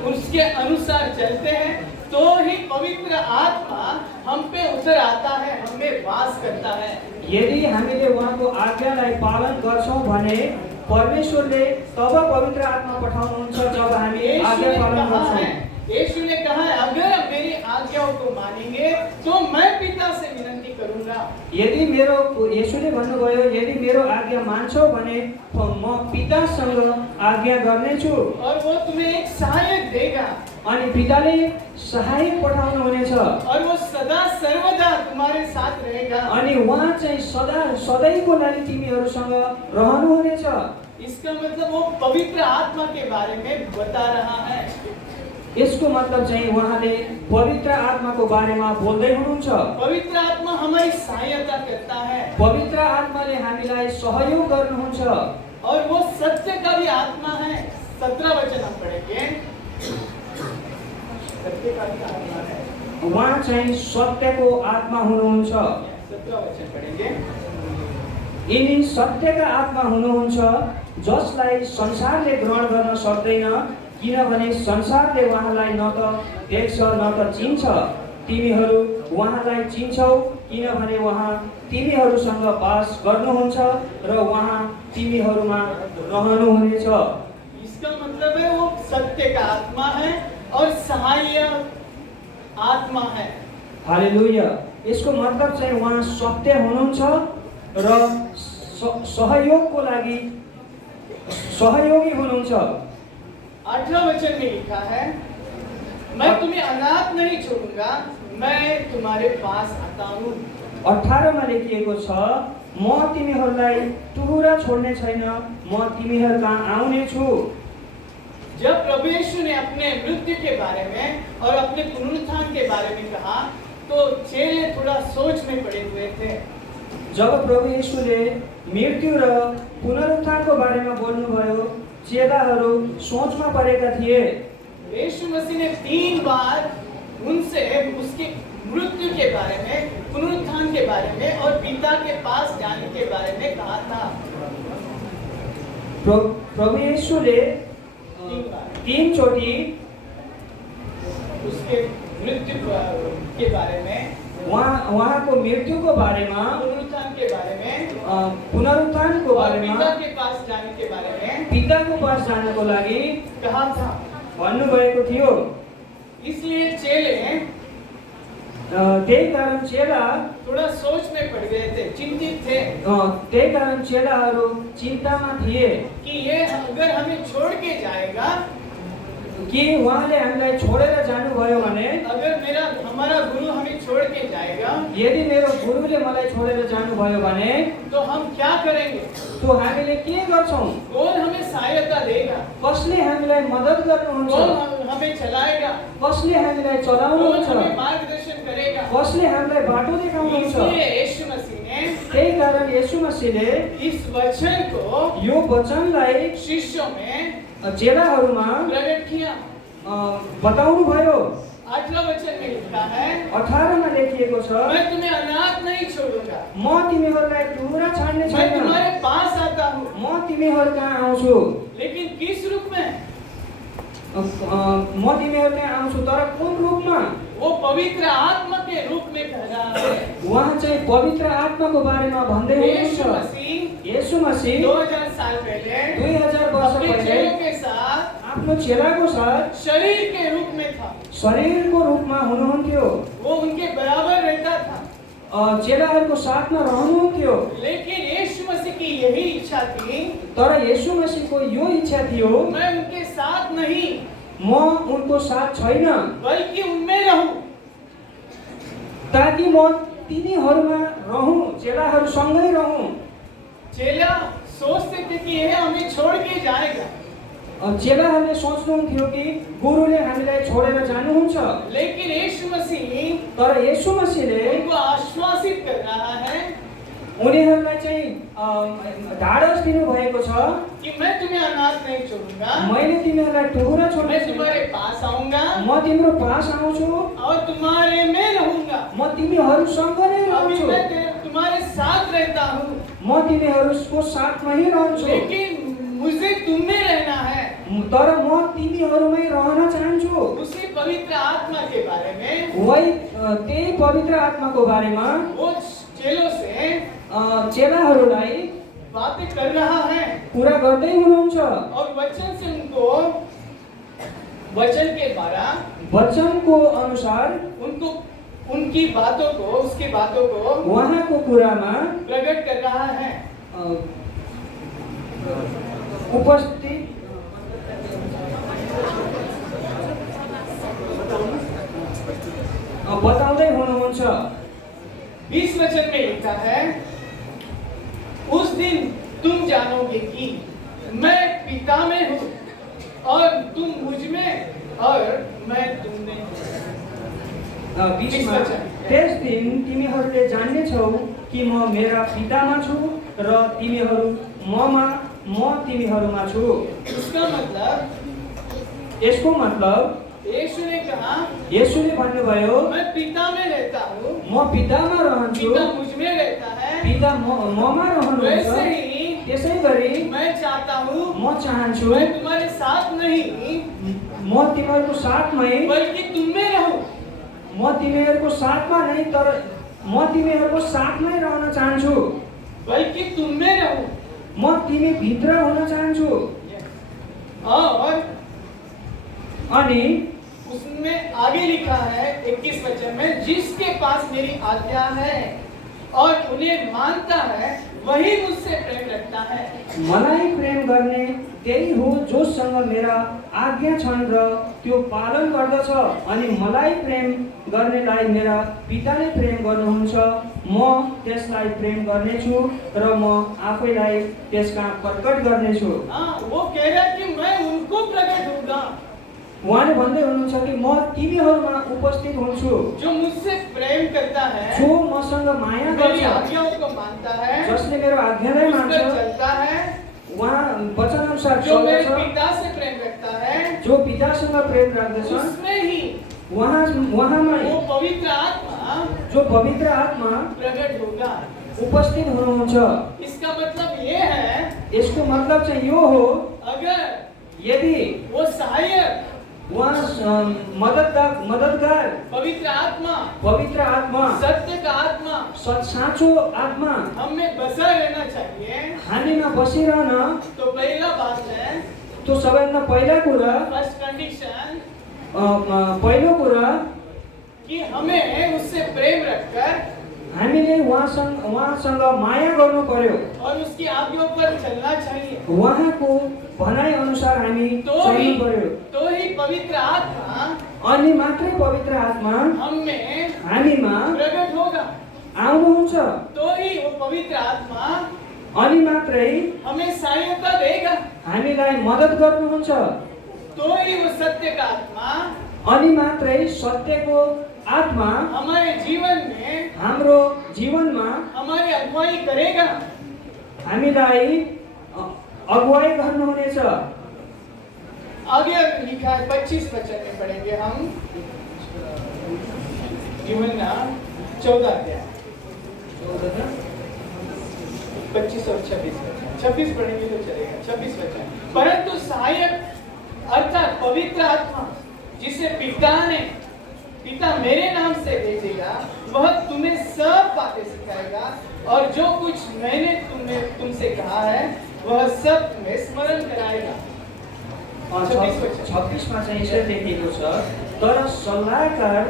उसके अनुसार चलते हैं, तो ही पवित्र आत्मा हम पे उतर आता है, हमें वास करता है। यदि हामीले उहाँको आज्ञालाई पालन गर्छौं भने परमेश्वरले तब पवित्र आत्मा पठाउनुहुन्छ जब हामी आज्ञा पालन गर्छौं। यीशु ने कहा है, अगर आप मेरी आज्ञाओं को मानेंगे तो मैं पिता से विनती करूंगा। यदि यीशुले भन्नुभयो, यदि मेरो आज्ञा मान्छौ भने म पितासँग आज्ञा गर्नेछु और वो तुम्हें एक सहायक देगा। अनि पिताले सहायक पठाउनु हुनेछ और वो सदा सर्वदा तुम्हारे साथ रहेगा। अनि उहाँ चाहिँ सधैँको लागि तिमीहरूसँग रहनुहुनेछ। इसका मतलब वो पवित्र आत्मा के बारे में बता रहा है। यसको मतलब चाहिँ उहाँले पवित्र आत्माको बारेमा बोल्दै हुनुहुन्छ। पवित्र आत्मा हमारी सहायता करता है। पवित्र आत्माले हामीलाई सहयोग गर्नुहुन्छ और वो सत्य का भी आत्मा है। 17 वचन हम पढ़ेंगे। सत्य का भी आत्मा है। उहाँ चाहिँ सत्यको आत्मा हुनुहुन्छ। 17 वचन पढ़ेंगे। यिनी सत्यका आत्मा हुनुहुन्छ, जसलाई संसारले ग्रहण गर्न सक्दैन, किनभने संसारले उहाँलाई न त देख्छ न त चिन्छ। तिमीहरू उहाँलाई चिन्छौ, किनभने उहाँ तिमीहरूसँग वास गर्नुहुन्छ र उहाँ तिमीहरूमा रहनुहुनेछ। इसका मतलब है वो सत्य का आत्मा है और सहायक आत्मा है। हालेलुया। यसको मतलब चाहिँ उहाँ सत्य हुनुहुन्छ र सहयोगको लागि सहयोगी हुनुहुन्छ। 18 वचन में लिखा है, मैं तुम्हें अनाथ नहीं छोड़ूंगा, मैं तुम्हारे पास आता हूँ। 18 मा लेखिएको छ, म तिमीहरूलाई टुहुरा छोड्ने छैन, म तिमीहरूका आउने छु। जब प्रभु यीशु ने अपने मृत्यु के बारे में और अपने पुनरुत्थान के बारे में कहा, तो चेले थोड़ा सोच में पड़े हुए थे। जब प्रभु यीशुले मृत्यु र पुनरुत्थानको बारेमा बोल्नुभयो, चेलाहरू सोचमा परेका थिए। यीशु मसीह ने 3 बार उनसे उसके मृत्यु के बारे में, पुनरुत्थान के बारे में और पिता के पास जाने के बारे में कहा था। प्रभु यीशुले 3 चोटि उसके मृत्यु के बारे में, उहाँको मृत्युको बारेमा, पुनरुत्थान के बारे में, पुनरुत्थानको बारेमा, पिता के पास जाने के बारे में, पिताको पास जानको लागि कहा था, भन्नुभएको थियो। इसलिए चेले त्यही कारण चेला थोड़ा सोच में पड़ गए थे, चिंतित थे। त्यही कारण चेलाहरू चिन्तामा थिए कि ये अगर हमें छोड़ के जाएगा, कि उहाँले हामीलाई छोडेर जानुभयो भने, अगर हमारा गुरु हमें छोड़ के जाएगा, यदि मेरो गुरुले मलाई छोडेर जानुभयो भने, तो हम क्या करेंगे? तो हामीले के गर्छौं? कौन हमें सहायता देगा? कसले हामीलाई मद्दत गर्नुहुन्छ? कौन हमें चलाएगा? कसले हामीलाई कौन चलाउनुहुन्छ? हमें मार्गदर्शन करेगा? कसले हामीलाई बाटो देखाउनुहुन्छ? इसलिए यीशु मसीह ने त्यही कारण येशू मसीहले इस वचन को यो वचनलाई शिष्यों में चेलाहरूमा प्रकट किया। बताउनु भयो। 8वां वचन में लिखा है, 18 मा लेखिएको छ, मैं तुम्हें अनाथ नहीं छोड़ूंगा, म तिमीहरूलाई टुहुरा छाड्ने मैं छैन, तुम्हारे पास आता हूँ। म तिमीहरू कहाँ आउँछु, लेकिन किस रूप में? म तिमीहरू कहाँ आउँछु, तर कुन रूपमा? वो पवित्र आत्मा के रूप में कह रहा है। उहाँ चाहिँ पवित्र आत्माको बारेमा भन्दै यीशु हुनुहुन्छ। मसीह येशू मसीह 2000 साल पहले 2000 वर्ष अपने पहिले चेलों के साथ आफ्नो चेलाको साथ शरीर के रूप में था। शरीरको रूपमा हुनुहुन्थ्यो, वो उनके बराबर रहता था। चेलाहरूको साथमा रहनुहुन्थ्यो। लेकिन यीशु मसीह की यही इच्छा थी, तर येशू मसीहको यो इच्छा थियो, मैं उनके साथ नहीं, म उनको साथ छैन, बल्कि उनमें रहूं। ताकि म तिनीहरूमा रहूं, चेलाहरूसँगै रहूं। चेला सोचते थे कि यह हमें छोड़ के जाएगा, चेलाहरूले सोच्नुहुन्थ्यो कि गुरुले हामीलाई छोडेर जानुहुन्छ। लेकिन यीशु मसीह तर येशू मसीहले उनको आश्वासित कर रहा है उनीहरूलाई चाहिँ ढाडस दिनुभएको छ कि मैं तुम्हें अनाथ नहीं छोड़ूंगा, मैले तिमीहरूलाई टुहुरा छोड्ने मैं छैन, तुम्हारे पास आऊंगा म तिम्रो पास आउँछु, और तुम्हारे में रहूंगा। म तिमीहरूसँग नै अभी रहन्छु, मैं तुम्हारे साथ रहता हूँ, म तिमीहरूको साथमा नै रहन्छु, लेकिन मुझे तुम में रहना है। तर म तिमीहरूमै रहन चाहन्छु। उसी पवित्र आत्मा के बारे में त्यही पवित्र आत्माको बारेमा वो चेलों से चेलाहरूलाई बातें कर रहा है कुरा गर्दै हुनुहुन्छ और वचन से उनको, वचन के द्वारा वचनको अनुसार उनको, उनकी बातों को, उसकी बातों को उहाँको कुरामा प्रकट कर रहा है। उपस्थित बताउँदै हुनुहुन्छ। 20 वचन में लिखा है, उस दिन तुम जानोगे कि मैं पिता में हूँ और तुम मुझ में और मैं तुम में हूँ। 20 मा, त्यस दिन तिमीहरूले जान्नेछौ कि म मेरा पितामा छु र तिमीहरू ममा, म तिमीहरूमा छु। इसका मतलब, यसको मतलब यीशु ने कहा, येशूले भन्नुभयो, मैं पिता में रहता हूँ, म पितामा रहन्छु, पिता मुझ में रहता है, पिता ममा रहनुहुन्छ। वैसे ही त्यसै गरी मैं चाहता हूँ, म चाहन्छु मैं तुम्हारे साथ नहीं म तिमीहरूको साथमै, बल्कि तुम में रहूं। म तिमीहरूको साथमा नै, तर म तिमीहरूको साथमै रहन चाहन्छु, बल्कि तुम में रहूं। म तिमी भित्र हुन चाहन्छु। और अनि उसमें आगे लिखा है 21 वचन में, जिसके पास मेरी आज्ञा है और उन्हें मानता है वही मुझसे प्रेम रखता है। मलाई प्रेम गर्ने त्यही हो जोसँग मेरा आज्ञा छन् र त्यो पालन गर्दछ। अनि मलाई प्रेम गर्नेलाई मेरा पिताले प्रेम गर्नुहुन्छ, म त्यसलाई प्रेम गर्नेछु र म आफैलाई त्यसका प्रकट गर्नेछु। वो कह रहा है कि मैं उनको प्रकट होगा उहाँले भन्दै हुनुहुन्छ कि म तिमीहरूमा उपस्थित हुन्छु, जो मुझसे प्रेम करता है, जो मसँग माया मेरी गर्छ, आज्ञाओं को मानता है, जसले मेरो आज्ञालाई उस मान्छ, पर चलता है, उहाँ वचन अनुसार जो मेरे चल्दछ, पिता से प्रेम रखता है, जो पितासँग प्रेम राख्दछ, उसमें ही उहाँमै वो पवित्र आत्मा जो पवित्र आत्मा प्रकट होगा। उपस्थित हुनुहुन्छ। इसका मतलब ये है, यसको मतलब चाहिँ यो हो, अगर यदि वो सहायक उहाँ मददगार पवित्र आत्मा, पवित्र आत्मा, सत्य का आत्मा साँचो आत्मा हम में बसा रहना चाहिए, हामीमा बसिरहन, तो पहला बात है, त्यो सबैभन्दा पहिला कुरा, फर्स्ट कंडीशन, पहिलो कुरा कि हमें उससे प्रेम रखकर हामीले उहाँसँग माया गर्नु पर्यो, और उसकी आज्ञाओं पर चलना चाहिए। उहाँको भनाइ अनुसार हामी चल्नु पर्यो। तो ही पवित्र आत्मा अनि मात्रै पवित्र आत्मा हम में हामीमा प्रकट होगा। आउनुहुन्छ, तो ही वो पवित्र आत्मा अनि मात्रै हमें सहायता देगा। हामीलाई मद्दत गर्नुहुन्छ, तो ही वो सत्य का आत्मा अनि मात्रै सत्यको आत्मा हमारे जीवन में, हाम्रो जीवनमा हमारी अगुवाई करेगा। हामीलाई अगुवाई गर्नुहुनेछ। आगे लिखा है 25 वचन में पढ़ेंगे हम। यूहन्ना 14 अध्याय 25 और 26 पढ़ेंगे तो चलेगा। 26 वचन, परंतु सहायक अर्थात पवित्र आत्मा जिसे पिता मेरे नाम से भेजेगा, वह तुम्हें सब बातें सिखाएगा और जो कुछ मैंने तुमसे कहा है वह सब तुम्हें स्मरण कराएगा। 26 मा चाहिँ यसरी लेखिएको छ, तर सल्लाहकार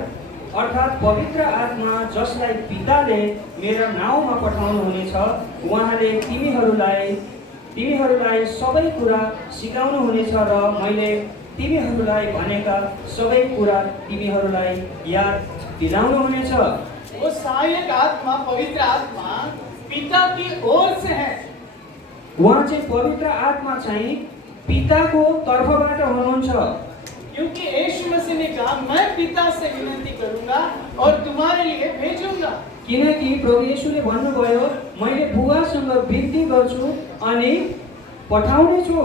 अर्थात् पवित्र आत्मा जसलाई पिताले मेरा नाउँमा पठाउनुहुनेछ, उहाँले तिमीहरूलाई सबै कुरा सिकाउनुहुनेछ र मैले तिमीहरूलाई भनेका सबै कुरा तिमीहरूलाई याद दिलाउनुहुनेछ। वो सहायक आत्मा, पवित्र आत्मा पिता की ओर से है। उहाँ चाहिँ पवित्र आत्मा चाहिँ पिताको तर्फबाट हुनुहुन्छ। क्योंकि यीशु मसीह ने कहा, मैं पिता से विनती करूंगा और तुम्हारे लिए भेजूंगा। किनकि प्रभु येशूले भन्नुभयो, मैले बुबासँग बिन्ती गर्छु अनि पठाउने छु।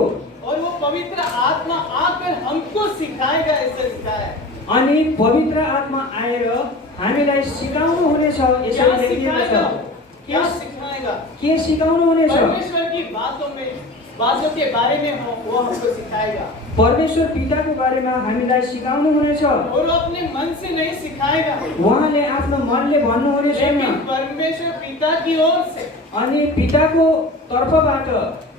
और वो पवित्र आत्मा आकर हमको सिखाएगा, ऐसा लिखा है। अनि पवित्र आत्मा आएर हामीलाई सिकाउनु हुनेछ, यसरी लेखिएको छ। क्या सिखाएगा? के सिकाउनु हुनेछ? परमेश्वर की बातों के बारे में वो हमको सिखाएगा। परमेश्वर पिताको बारेमा हामीलाई सिकाउनु हुनेछ। और अपने मन से नहीं सिखाएगा, उहाँले आफ्नो मनले भन्नुहुने छैन, लेकिन परमेश्वर पिता की ओर से अनि पिताको तर्फबाट,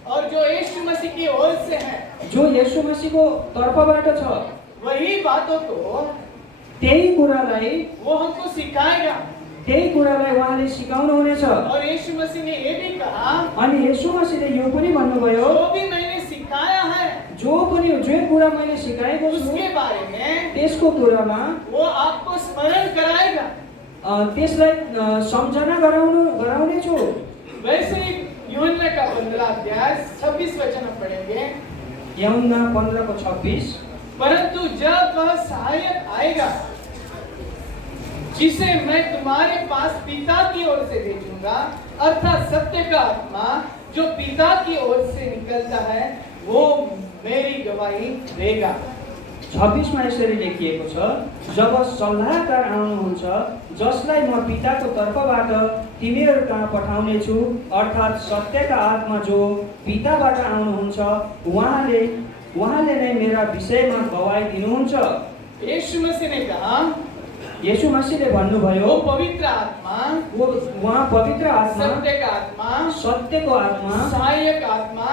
और जो यीशु मसीह की ओर से है, जो येशू मसीहको तर्फबाट छ, वही बातों को त्यही कुरालाई वो हमको सिखाएगा। उहाँले सिकाउनु हुनेछ। और यीशु मसीह ने ये भी कहा, अनि येशू मसीहले यो पनि भन्नुभयो, जो भी मैंने सिखाया है, जो कुरा मैले सिकाएको छु उसके बारे में त्यसको कुरामा वो आपको स्मरण कराएगा। त्यसलाई सम्झना गराउने छु। वैसे ही यूहन्ना का 15 अध्याय 26 वचन हम पढ़ेंगे। यूहन्ना 15:26, परंतु जब वह सहायक आएगा, जिसे मैं तुम्हारे पास पिता की ओर से भेजूंगा, अर्थात सत्य का आत्मा जो पिता की ओर से निकलता है, वो मेरी गवाही देगा। 26 मा यसरी लेखिएको छ, जब सल्लाहकार आउनुहुन्छ, जसलाई म पिताको तर्फबाट तिमीहरू कहाँ पठाउने छु, अर्थात् सत्यका आत्मा जो पिताबाट आउनुहुन्छ, उहाँले नै मेरा विषयमा गवाही दिनुहुन्छ। यीशु मसीह ने कहा, येशू मसीहले भन्नुभयो, वो पवित्र आत्मा, उहाँ पवित्र आत्मा, सत्य का आत्मा, सत्यको आत्मा, सहायक आत्मा,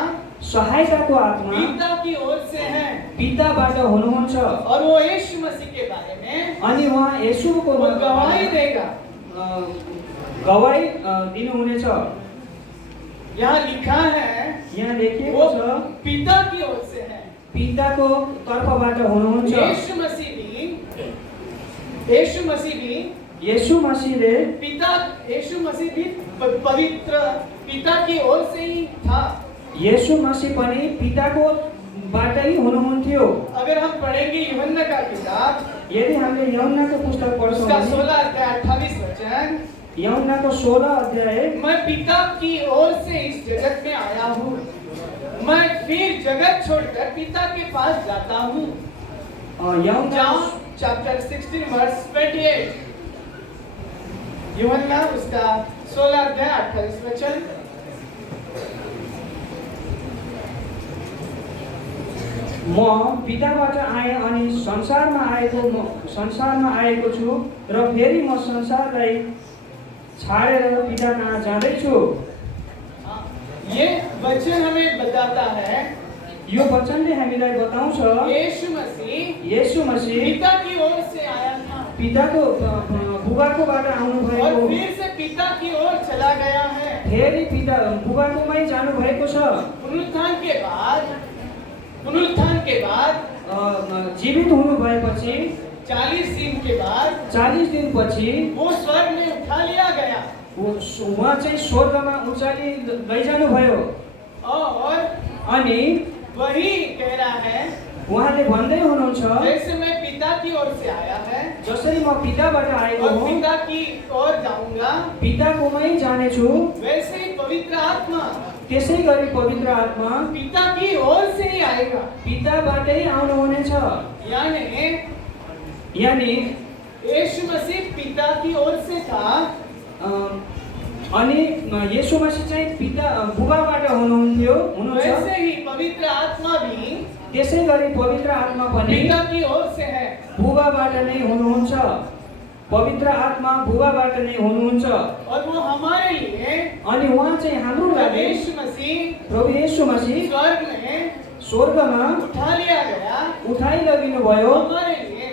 सहायताको आत्मा पिता की ओर से है। पिताबाट हुनुहुन्छ। और वो यीशु मसीह के बारे में अनि उहाँ येशूको गवाही देगा, गवाही दिनुहुनेछ। यहाँ लिखा है, यहाँ लेखिएको वो छ, पिता की ओर से है। पिताको तर्फबाट हुनुहुन्छ। यीशु मसीह भी पवित्र पिता की ओर से ही था। येशू मसीह पनि पिताको बाटै हुनुहुन्थ्यो। अगर हम पढ़ेंगे यूहन्ना का किताब, यदि हामीले यूहन्नाको पुस्तक पढ्छौँ उसका भने 16 अध्याय 28 वचन, यूहन्नाको 16 अध्याय, मैं पिता की ओर से इस जगत में आया हूँ, मैं फिर जगत छोड़कर पिता के पास जाता हूँ। जॉन चैप्टर 16 वर्स 28, यूहन्ना उसका 16 अध्याय 28 वचन, म पिताबाट आएँ अनि संसारमा आएको छु र फेरि म संसारलाई छाडेर पिता कहाँ जाँदैछु। ये वचन हमें बताता है, यो वचनले हामीलाई बताउँछ, येशू मसीह पिता की ओर से आया था, पिताको बुबाकोबाट आउनु और भएको, फिर से पिता की ओर चला गया है। फेरि पिता बुबाकोमै जानु भएको छ। पुनरुत्थान के बाद जीवित हुनु भएपछि 40 दिन पछि वो स्वर्ग में उठा लिया गया, उहाँ चाहिँ स्वर्गमा उचाली लैजानु भयो। और अनि वही कह रहा है, उहाँले भन्दै हुनुहुन्छ, जैसे मैं पिता की ओर से आया है, जसरी म पिताबाट आएको और हुँ, पिता की ओर जाऊंगा, पिताकोमै जानेछु, वैसे ही पवित्र आत्मा, त्यसै गरी पवित्र आत्मा पिता की ओर से ही आएगा। पिताबाटै आउनुहुनेछ। यानी यीशु मसीह पिता की ओर से था, अनि येशू मसीह चाहिँ पिता बुबाबाट हुनुहुन्छ। वैसे ही पवित्र आत्मा भी त्यसै गरी पवित्र आत्मा पनि पिता की ओर से है। बुबाबाट नै हुनुहुन्छ। पवित्र आत्मा बुबाबाट नै हुनुहुन्छ। और वो हमारे लिए अनि उहाँ चाहिँ हाम्रो लागि यीशु मसीह प्रभु येशू मसीह स्वर्ग में स्वर्गमा उठा लिया गया, उठाइ लगिनु भयो। हमारे लिए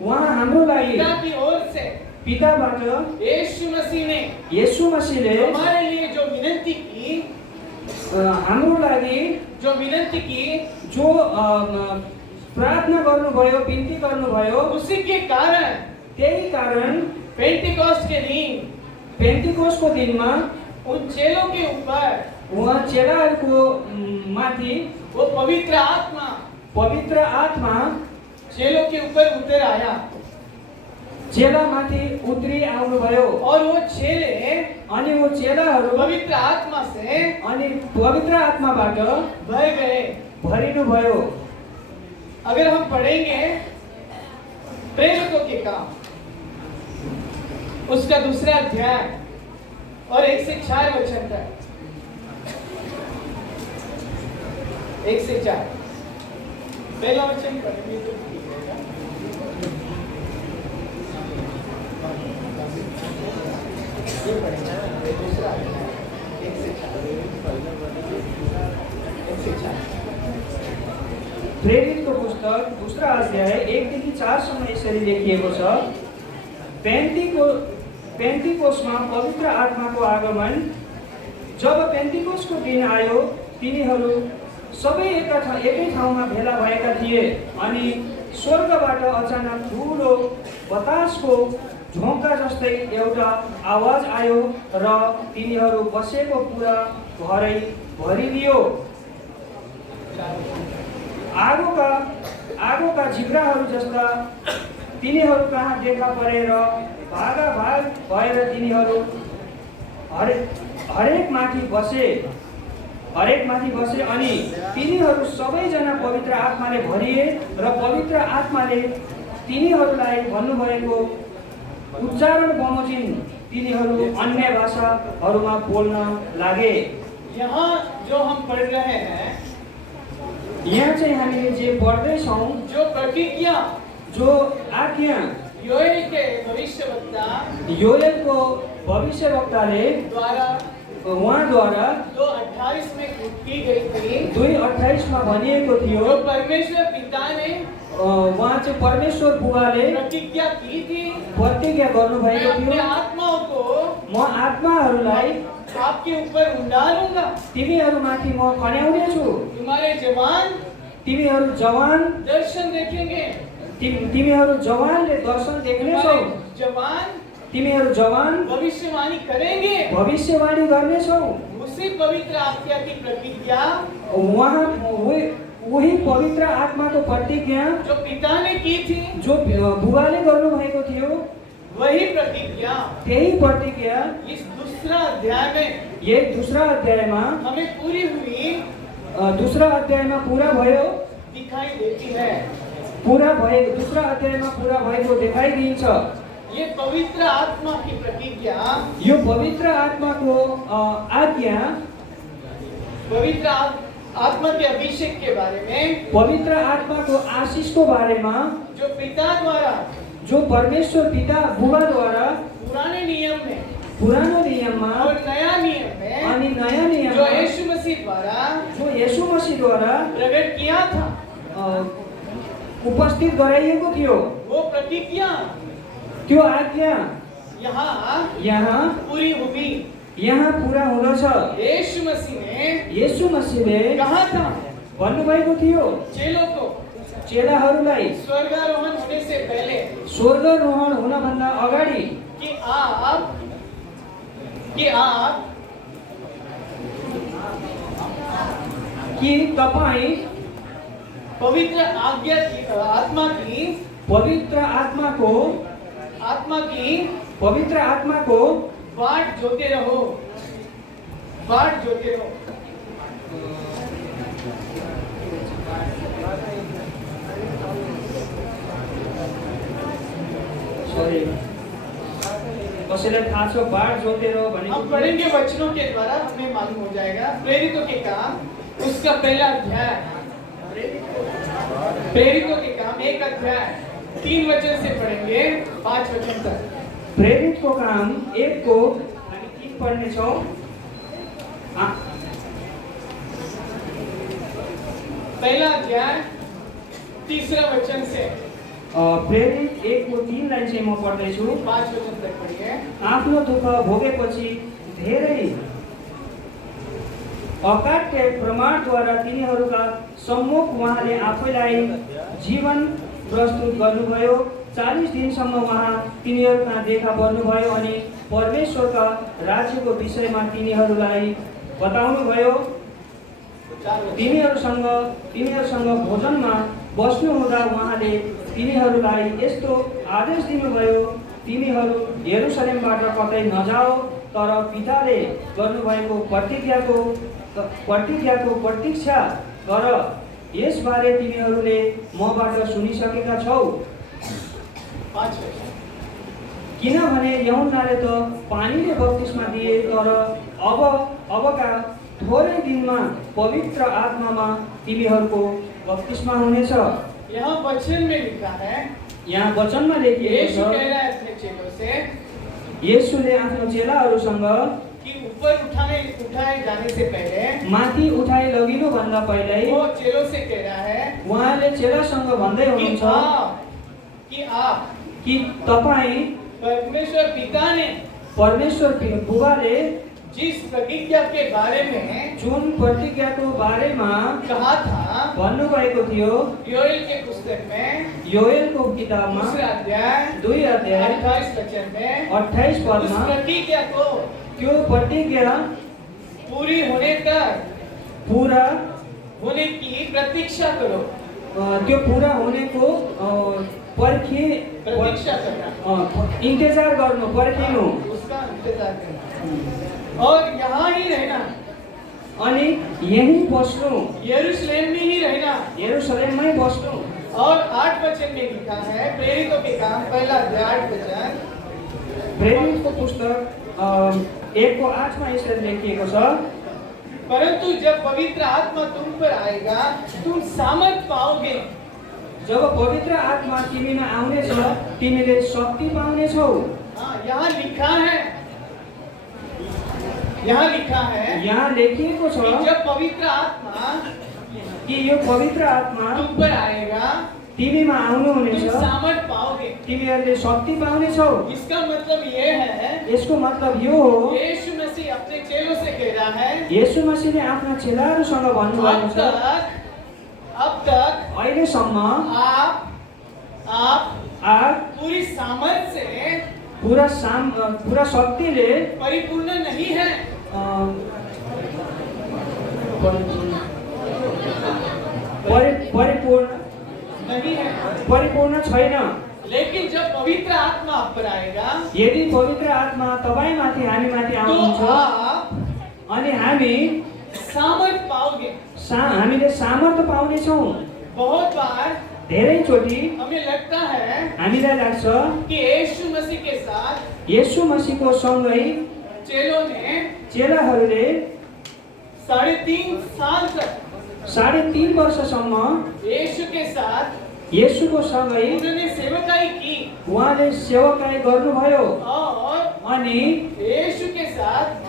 उहाँ हाम्रो लागि पिता की ओर से पिताबाट यीशु मसीह ने येशू मसीहले हमारे लिए जो विनती की, हाम्रो लागि जो विनती की, जो प्रार्थना गर्नुभयो, बिन्ती गर्नुभयो, उसी के कारण त्यही कारण पेंटिकॉस्ट के दिन पेन्टिकोसको दिनमा उन चेलों के ऊपर उहाँ चेलाहरूको माथि वो पवित्र आत्मा चेलों के ऊपर उतर आया। चेलामाथि उत्रि आउनुभयो। और वो चेले अनि वो चेलाहरू पवित्र आत्मा से अनि पवित्र आत्माबाट भर गए। भरिनुभयो। अगर हम पढ़ेंगे प्रेरितों के काम, उसका दूसरा अध्याय और 1 से 4 वचन तक, 1 से 4 पहला वचन पढ़ेंगे तो ठीक रहेगा। ये पढ़ेंगे दूसरा अध्याय 1 से 4। प्रेरितको पुस्तक दूसरा अध्याय 1 देखि 4 सम्म यसरी लेखिएको छ। पेन्टिकोसमा पवित्र आत्माको आगमन। जब पेन्टिकोसको दिन आयो, तिनीहरू सबै एकै ठाउँमा भेला भएका थिए। अनि स्वर्गबाट अचानक ठुलो बतासको झोंका जस्तै एउटा आवाज आयो र तिनीहरू बसेको पुरा घरै भरिदियो। आगोका जिब्राहरू जस्ता तिनीहरू कहाँ देखा परेर भागाभाग भएर तिनीहरू हरेक माथि बसे अनि तिनीहरू सबैजना पवित्र आत्माले भरिए र पवित्र आत्माले तिनीहरूलाई भन्नुभएको उच्चारण बमोजिम तिनीहरू अन्य भाषाहरूमा बोल्न लागे। यहाँ जो हम पढ़ रहे हैं, यहाँ चाहिँ हामीले जे पढ्दैछौँ, जो प्रतिज्ञा, जो आज्ञा योएल के भविष्यवक्ता योएलको भविष्यवक्ताले उहाँद्वारा 2:28 में की गई थी। 2:28 मा भनिएको थियो। जो परमेश्वर पिता ने उहाँ चाहिँ परमेश्वर बुबाले प्रतिज्ञा की थी, प्रतिज्ञा गर्नुभएको मैं अपने थियो। आत्माओं को म आत्माहरूलाई आपके ऊपर उंडालूंगा, तिमीहरूमाथि म खन्याउने छु। तुम्हारे जवान तिमीहरू जवान दर्शन देखेंगे, तिमीहरू जवानले दर्शन देख्नेछौ। तिमीहरू जवान भविष्यवाणी करेंगे, भविष्यवाणी गर्नेछौ। उसी पवित्र आत्मा की प्रतिज्ञा, वही पवित्र आत्माको प्रतिज्ञा जो पिता ने की थी, जो बुबाले गर्नुभएको थियो, वही प्रतिज्ञा त्यही प्रतिज्ञा इस दूसरा अध्याय में, ये दूसरा अध्यायमा हमें पूरी हुई दूसरा अध्यायमा पूरा भयो दिखाई देती है। पूरा भएको दूसरा अध्यायमा पूरा भएको देखाइदिन्छ। ये पवित्र आत्मा की प्रतिज्ञा, यो पवित्र आत्माको आज्ञा, पवित्र आत्मा के अभिषेक के बारे में, पवित्र आत्माको आशीषको बारेमा, जो पिता द्वारा, जो परमेश्वर पिता बुबाद्वारा पुराने नियम में, पुरानो नियममा और नया नियम में, अनि नयाँ नियममा, जो यीशु मसीह द्वारा, जो येशू मसीहद्वारा प्रकट किया था, उपस्थित गराइएको थियो, वो प्रतिज्ञा, त्यो आज्ञा यहाँ पूरी हुई। यहाँ पूरा हुँदछ। यीशु मसीह ने, येशू मसीहले कहा था भन्नुभएको थियो चेलों को, चेलाहरूलाई स्वर्गारोहण होने से पहले, स्वर्गारोहण हुनभन्दा अगाडि कि आप कि तपाईँ पवित्र आज्ञा की, पवित्र आत्माको बाट जोते रहो। सॉरी कसैले कसैलाई थाहा छ बाढ जोतेर भनेको हम पढ़ेंगे वचनों के द्वारा, हमें मालूम हो जाएगा। प्रेरितों के काम उसका पहला अध्याय, प्रेरितों के काम 1 अध्याय 3 वचन से पढ़ेंगे 5 वचन तक। प्रेरितको काम 1 को हामी 3 पढ्नेछौँ। पहला अध्याय 3रा वचन से प्रेरित 1 को 3 लाइन चाहिँ म पढ्दैछु। 5 वचन तक पढ़िए। आफ्नो दुःख भोगेपछि धेरै अकाट्य प्रमाणद्वारा तिनीहरूका सम्मुख उहाँले आफैलाई जीवन प्रस्तुत गर्नुभयो। 40 दिनसम्म उहाँ तिनीहरूका देखा पर्नुभयो अनि परमेश्वरका राज्यको विषयमा तिनीहरूलाई बताउनुभयो। तिनीहरूसँग भोजनमा बस्नुहुँदा उहाँले तिनीहरूलाई यस्तो आदेश दिनुभयो, तिमीहरू यरुसलेमबाट कतै नजाओ, तर पिताले गर्नुभएको प्रतिज्ञाको प्रतीक्षा गर। यसबारे तिमीहरूले मबाट सुनिसकेका छौ। किनभने यूहन्नाले त पानीले बप्तिस्मा दिए, तर अबका थोरै दिनमा पवित्र आत्मामा तिमीहरूको बप्तिस्मा हुनेछ। यहाँ वचन में लिखा है, यहाँ वचनमा लेखिएको यीशु छ, कह रहा है अपने चेलों से येशूले आफ्नो चेलाहरूसँग कि ऊपर उठाए जाने से पहले, माथि उठाइ लगिनु भन्दा पहिल्यै वो चेलों से कह रहा है उहाँले चेलासँग भन्दै हुनुहुन्छ कि तपाईँ परमेश्वर पिता ने परमेश्वर बुबाले जिस प्रतिज्ञा के बारे में जुन प्रतिज्ञाको बारेमा कहा था, भन्नुभएको थियो, योएल के पुस्तक में योएलको किताबमा 2 अध्याय 2 अध्याय 28 वचन में 28 उस पदमा प्रतिज्ञा को त्यो प्रतिज्ञा पूरी होने तक पूरा होने की प्रतीक्षा करो। त्यो पूरा होनेको प्रतीक्षा करना, इन्तजार गर्नु, पर्खिनु, उसका इंतजार करना और यहाँ ही रहना, अनि यही बस्नु, यरूशलेम में ही रहना। यरूशलेममै बस्नु। और 8 वचन में लिखा है, प्रेरितों के काम पहला अध्याय 8 वचन, प्रेरितको पुस्तक 1 को 8 मा यसरी लेखिएको छ, परंतु जब पवित्र आत्मा तुम पर आएगा तुम सामर्थ पाओगे। जब पवित्र आत्मा तिमीमा आउनेछ तिमीले शक्ति पाउनेछौ। यहाँ लिखा है, यहाँ लिखा है, यहाँ लेखिएको छ कि जब पवित्र आत्मा कि यो पवित्र आत्मा तुम पर आएगा तिमीमा आउनुहुनेछ, तुम सामर्थ पाओगे। तिमीहरूले शक्ति पाउनेछौ। इसका मतलब ये है, यसको मतलब यो हो, यीशु मसीह अपने चेलों से कह रहा है, येशू मसीहले आफ्ना चेलाहरूसँग भन्नुभएको छ, अब तक अहिलेसम्म आप पूरी सामर्थ से पूरा शक्तिले परिपूर्ण नहीं है। परिपूर्ण छैन। लेकिन जब पवित्र आत्मा आप पर आएगा, यदि पवित्र आत्मा तपाईमाथि हामीमाथि तो आउनुहुन्छ आप अनि हामी सामर्थ पाओगे। हामीले सामर्थ्य पाउनेछौँ। बहुत बार धेरैचोटि हमें लगता है हामीलाई लाग्छ कि यीशु मसीह के साथ येशू मसीहको सँगै चेलाहरूले 3.5 साल तक 3.5 वर्षसम्म यीशु के साथ येशूको सँगै उन्होंने सेवकाई की, उहाँले सेवकाई गर्नुभयो और अनि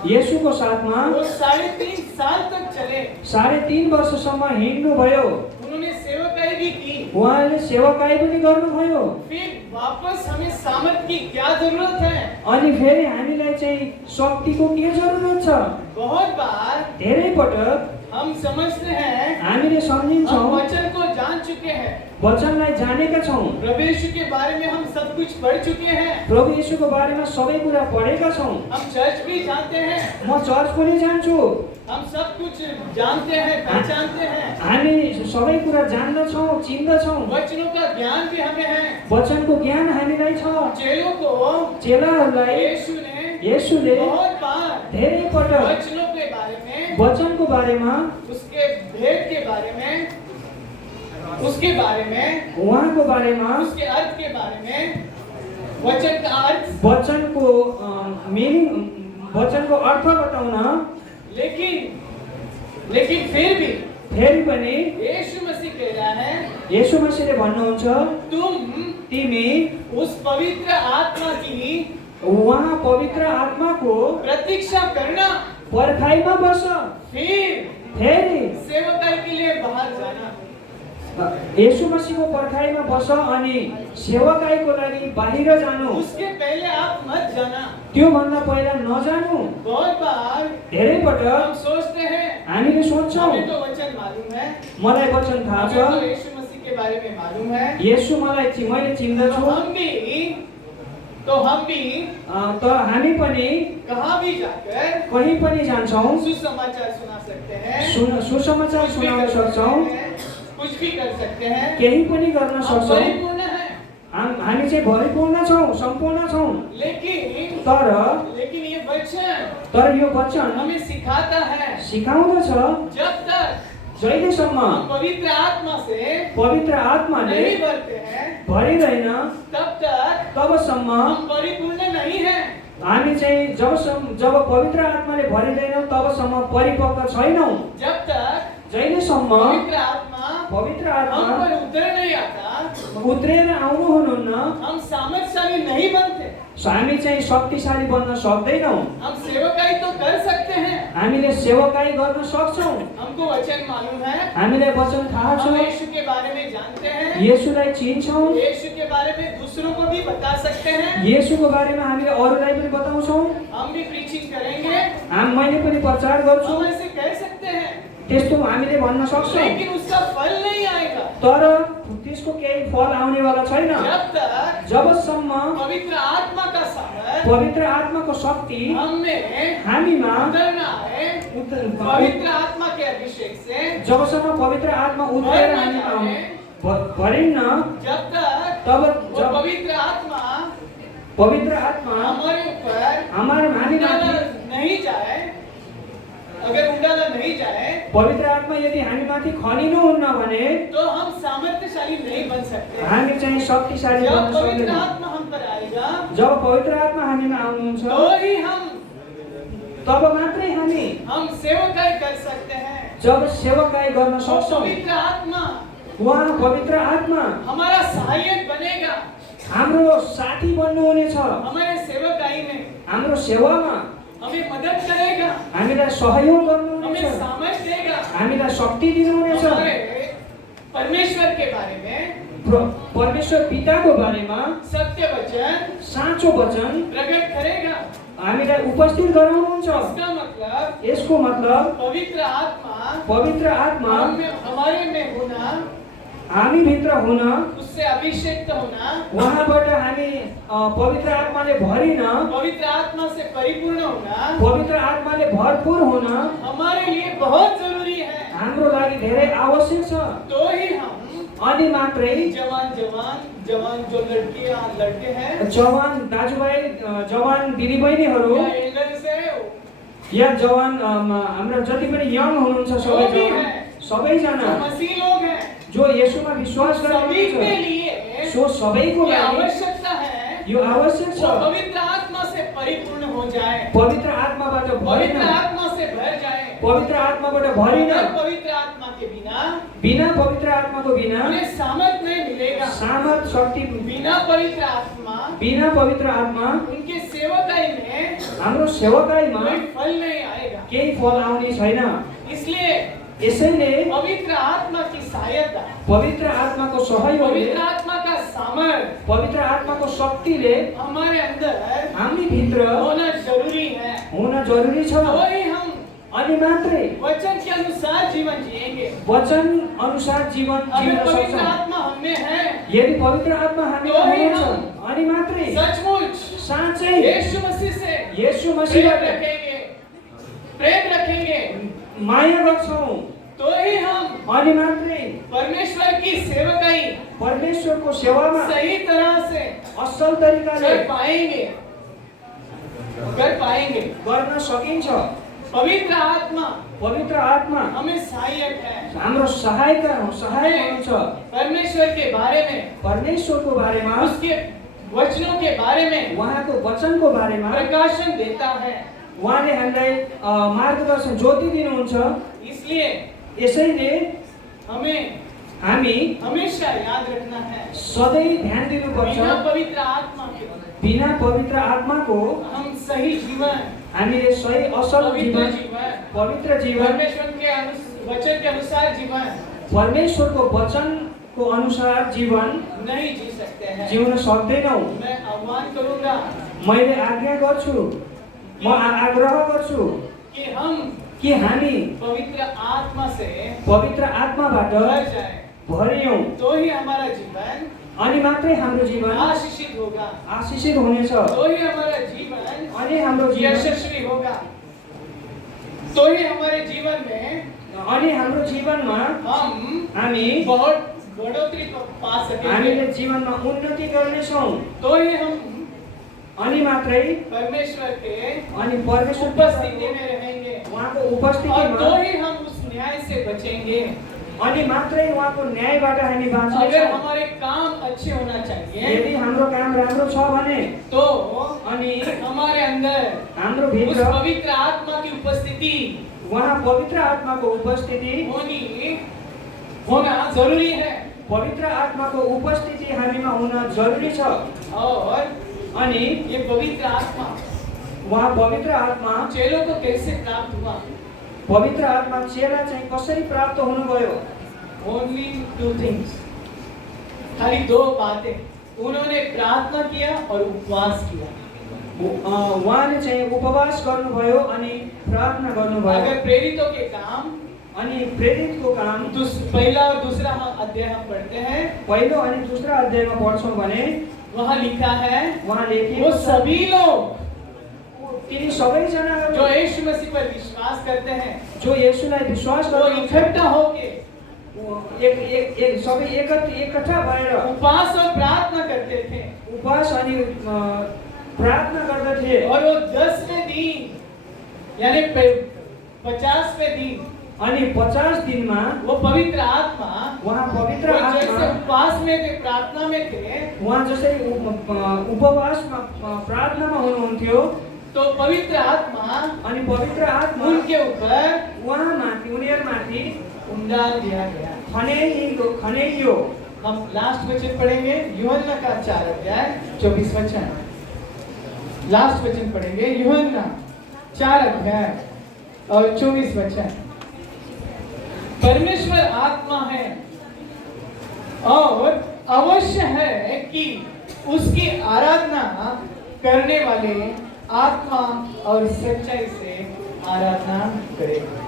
येशूको साथमा वो 3.5 साल तक चले। 3.5 वर्षसम्म हिँड्नुभयो। उन्होंने सेवकाई भी की, उहाँले सेवकाई पनि गर्नुभयो। फिर वापस हमें सामर्थ की क्या जरूरत है? अनि फेरि हामीलाई चाहिँ शक्तिको के जरुरत छ? बहुत बार धेरै पटक हम समझते हैं, हामीले सम्झिन्छौँ, हम वचन को जान चुके हैं, वचनलाई जानेका छौँ, प्रभु यीशु के बारे में हम सब कुछ पढ़ चुके हैं, प्रभु येशूको बारेमा सबै कुरा पढेका छौँ, हम चर्च भी जानते हैं, म चर्च पनि जान्छु, हम सब कुछ जानते हैं, पहचानते हैं, हामी सबै कुरा जान्दछौँ, चिन्दछौँ, वचनों का ज्ञान भी हमें है। वचनको ज्ञान हामीलाई छ। चेलों को चेलाहरूलाई येशूले बहुत बार धेरै पटक वचनों के बारे में, वचनको बारेमा, उसके भेद के बारे में, उसके बारे में, उहाँको बारेमा, उसके अर्थ के बारे में वचन का अर्थ, वचनको मिनिङ, वचनको अर्थ बताउन, लेकिन फिर भी फेरि पनि यीशु मसीह कह रहा है, येशू मसीहले भन्नुहुन्छ तुम तिमी उस पवित्र आत्मा की उहाँ पवित्र आत्माको प्रतीक्षा करना, पर्खाइमा बस, फिर फेरि सेवकाई के लिए बाहर जाना। येशू मसीहको पर्खाइमा बस अनि सेवाकाईको लागि बाहिर जानु। उसके पहले आप मत जाना। त्योभन्दा पहिला नजानु। बहुत बार धेरै हम पटक सोचते हैं, हामीले सोच्छौँ हमें तो वचन मालूम है, मलाई वचन थाहा हमें तो छ, यीशु मसीह के बारे में मालूम है, येशू मलाई मैले चिन्दछु, तो हम भी त हामी पनि कहाँ भी जाकर कहीँ पनि जान्छौँ, सुसमाचार सुना सकते हैं, सुसमाचार कुछ भी सुनाउन कर सकते सक्छौँ, हैं, कुछ भी कर सकते हैं, केही पनि गर्न हम सक्छौँ। परिपूर्ण हैं। हामी चाहिँ भरिपूर्ण छौँ, सम्पूर्ण छौँ। लेकिन ये वचन तर यो वचन हमें सिखाता है, सिकाउँदछ जब तक जहिलेसम्म हम पवित्र आत्मा से पवित्र आत्माले नहीं भरते हैं, भरिँदैन तब तक तबसम्म हम परिपूर्ण नहीं हैं। हामी चाहिँ जब पवित्र आत्माले भरिँदैनौँ तबसम्म परिपक्व छैनौँ। जब तक जहिलेसम्म पवित्र आत्मा हम पर उतर नहीं आता, उत्रेर आउनु हुनुहुन्न, हम सामर्थ्यशाली नहीं बनते। हामी चाहिँ शक्तिशाली बन्न सक्दैनौँ। हम सेवकाई तो कर सकते हैं, हामीले सेवकाई गर्न सक्छौँ, हमको वचन मालूम है, हामीले वचन थाहा हम छ, यीशु के बारे में जानते हैं, येशूलाई चिन्छौँ, यीशु के बारे में दूसरों को भी बता सकते हैं, येशूको बारेमा हामीले अरूलाई पनि बताउँछौँ, हम भी प्रीचिंग करेंगे, मैले पनि प्रचार गर्छु, हम ऐसे कह सकते हैं, त्यस्तो हामीले भन्न सक्छौँ। लेकिन उसका फल नहीं आएगा तर त्यसको केही फल आउनेवाला छैन जब तक जबसम्म पवित्र आत्मा का सामर्थ पवित्र आत्माको शक्ति हमें हामीमा उतर ना आए। पवित्र आत्मा के अभिषेक से जबसम्म पवित्र आत्मा उत्रेर हामीमा भरिन्न जब तक तब वो पवित्र आत्मा हमारे ऊपर हामीमाथि नहीं जाए, अगर उंडाला नहीं जाए, पवित्र आत्मा यदि हामीमाथि खनिनुहुन्न भने तो हम सामर्थ्यशाली नहीं बन सकते। हामी चाहिँ शक्तिशाली जब बन्न पवित्र सक्दैनौँ। आत्मा हम पर आएगा, जब पवित्र आत्मा हामीमा आउनुहुन्छ तो ही तब मात्रै हम सेवकाई कर सकते हैं। जब सेवकाई गर्न तो सक्छौँ, पवित्र आत्मा उहाँ पवित्र आत्मा हमारा सहायक बनेगा, हाम्रो साथी बन्नुहुनेछ, हमारे सेवकाई में हाम्रो सेवामा हमें मदद करेगा, हामीलाई सहयोग हमें गर्नुहुनेछ, सामर्थ देगा, हामीलाई शक्ति दिनुहुनेछ, हमारे परमेश्वर के बारे में, परमेश्वर पिताको बारेमा सत्य वचन साँचो वचन प्रकट करेगा। हामीलाई उपस्थित गराउनुहुन्छ। इसका मतलब यसको मतलब पवित्र आत्मा हमारे में होना, हामी भित्र हुन, उससे अभिषेक होना, उहाँबाट हामी पवित्र आत्माले भरिन, पवित्र आत्मा से परिपूर्ण होना पवित्र आत्माले भरपूर हुन हमारे लिए बहुत जरूरी है। हाम्रो लागि धेरै आवश्यक छ। तो ही हम अनि मात्रै जवान जो लड़के हैं, जवान दाजुभाइ, जवान दिदीबहिनीहरू या एल्डर्स है, या जवान हाम्रा जति पनि यङ हुनुहुन्छ सबैजना जो मसीह लोग हैं, जो येशूमा विश्वास सभी के गर्नुहुन्छ, लिए सो सबैको ये लागि आवश्यकता है, यो आवश्यक वो छ। पवित्र आत्मा से परिपूर्ण हो जाए, पवित्र आत्माबाट भरिन, पवित्र आत्मा से भर जाए। पवित्र आत्माबाट भरिन, पवित्र आत्मा के बिना पवित्र आत्माको बिना उन्हें सामर्थ नहीं मिलेगा। सामर्थ शक्ति, बिना पवित्र आत्मा बिना पवित्र आत्मा उनके सेवकाई में हाम्रो सेवकाईमा कोई फल नहीं आएगा। केही फल आउने छैन। इसलिए यसैले पवित्र आत्मा की सहायता, पवित्र आत्माको सहयोगले, पवित्र आत्मा का सामर्थ पवित्र आत्माको शक्तिले हमारे अंदर हामी भित्र होना जरूरी है। हुन जरुरी छ। तो ही हम अनि मात्रै वचन के अनुसार जीवन जिएंगे। वचन अनुसार जीवन अगर जिउन पवित्र सक्छौँ। आत्मा हमें है, यदि पवित्र आत्मा हामीमा तो ही हुनुहुन्छ, हम अनि मात्रै सचमुच साँच्चै यीशु मसीह से येशू प्रेम मसीहबाट रखेंगे, माया गर्छौँ, तो ही हम अनि मात्रै परमेश्वर की सेवकाई परमेश्वरको सेवामा सही तरह से असल तरिकाले कर पाएंगे। गर्न सकिन्छ। पवित्र आत्मा पवित्र आत्मा हमें सहायक है। हाम्रो सहायक हुनुहुन्छ। परमेश्वर के बारे में, परमेश्वरको बारेमा, उसके वचनों के बारे में उहाँको वचनको बारेमा प्रकाशन देता है। उहाँले हामीलाई मार्गदर्शन ज्योति दिनुहुन्छ। इसलिए यसैले हमें हामी हमेशा याद रखना है, सधैँ ध्यान दिनुपर्छ, बिना पवित्र आत्मा के बिना पवित्र आत्माको हम सही जीवन, हामीले सही असल पवित्र जीवन, जीवन, पवित्र जीवन, परमेश्वर के वचन के अनुसार जीवन परमेश्वरको वचनको अनुसार जीवन नहीं जी सकते हैं। जिउन सक्दैनौँ। मैं आह्वान करूंगा मैले आज्ञा गर्छु, म आग्रह गर्छु कि हम हामी पवित्र आत्मा से पवित्र आत्माबाट भर जाए, भरियौँ, तो ही हमारा जीवन अनि मात्रै हाम्रो जीवन आशीषित होगा, आशीषित हुनेछ, तो ही हमारा जीवन अनि हाम्रो जीवन यशस्वी होगा, तो ही हमारे जीवन में अनि हाम्रो जीवनमा हामी बहुत बढ़ोतरी पा सकेंगे, हामीले जीवनमा उन्नति गर्नेछौँ, तो ही हम अनि मात्रै परमेश्वर के अनि परमेश्वर उपस्थिति में रहेंगे, उहाँको और उपस्थितिमा तो ही हम उस न्याय से बचेंगे। अनि मात्रै उहाँको न्यायबाट हामी अगर बाँच्नेछौँ। हमारे काम अच्छे होना चाहिए यदि हाम्रो काम राम्रो छ भने तो अनि हमारे अंदर हाम्रो उस भित्र पवित्र आत्मा की उपस्थिति उहाँ पवित्र आत्माको उपस्थिति होना जरूरी है। पवित्र आत्माको उपस्थिति हामीमा हुन जरुरी छ। और अनि ये पवित्र आत्मा उहाँ पवित्र आत्मा चेलों को कैसे प्राप्त हुआ? पवित्र आत्मा चेला चाहिँ कसरी प्राप्त हुनुभयो? ओनली टू थिंग्स, खाली दो बातें। उन्होंने प्रार्थना किया और उपवास किया। उहाँले चाहिँ उपवास गर्नुभयो अनि प्रार्थना गर्नुभयो। अगर प्रेरितों के काम अनि प्रेरितको काम पहला और दूसरा अध्याय हम पढ़ते हैं, पहिलो अनि दोस्रो अध्यायमा पढ्छौँ भने वहाँ लिखा है वहाँ वो लेखिएको छ, सभी लोग तिनी सबैजनाहरू जो यीशु मसीह पर विश्वास करते हैं, जो येशूलाई विश्वास वो गर्नुहुन्छ, इकट्ठा होके एक सबै एकट्ठा भएर उपवास और प्रार्थना करते थे। उपवास अनि प्रार्थना गर्दथे। और वो 10वें दिन यानी 50वें दिन अनि 50 दिनमा वो पवित्र आत्मा उहाँ पवित्र वो जैसे आत्मा उपवास में थे, प्रार्थना में थे, उहाँ जसरी उपवासमा प्रार्थनामा हुनुहुन्थ्यो, तो पवित्र आत्मा अनि पवित्र आत्मा उनके ऊपर उहाँमाथि उनीहरूमाथि उंडाल दिया गया। खनेलियो। हम लास्ट वचन पढ़ेंगे, यूहन्ना का 4 अध्याय 24 वचन। लास्ट वचन पढ़ेंगे, यूहन्ना 4 अध्याय और 24 वचन। परमेश्वर आत्मा है और अवश्य है कि उसकी आराधना करने वाले आत्मा और सच्चाई से आराधना करेगा।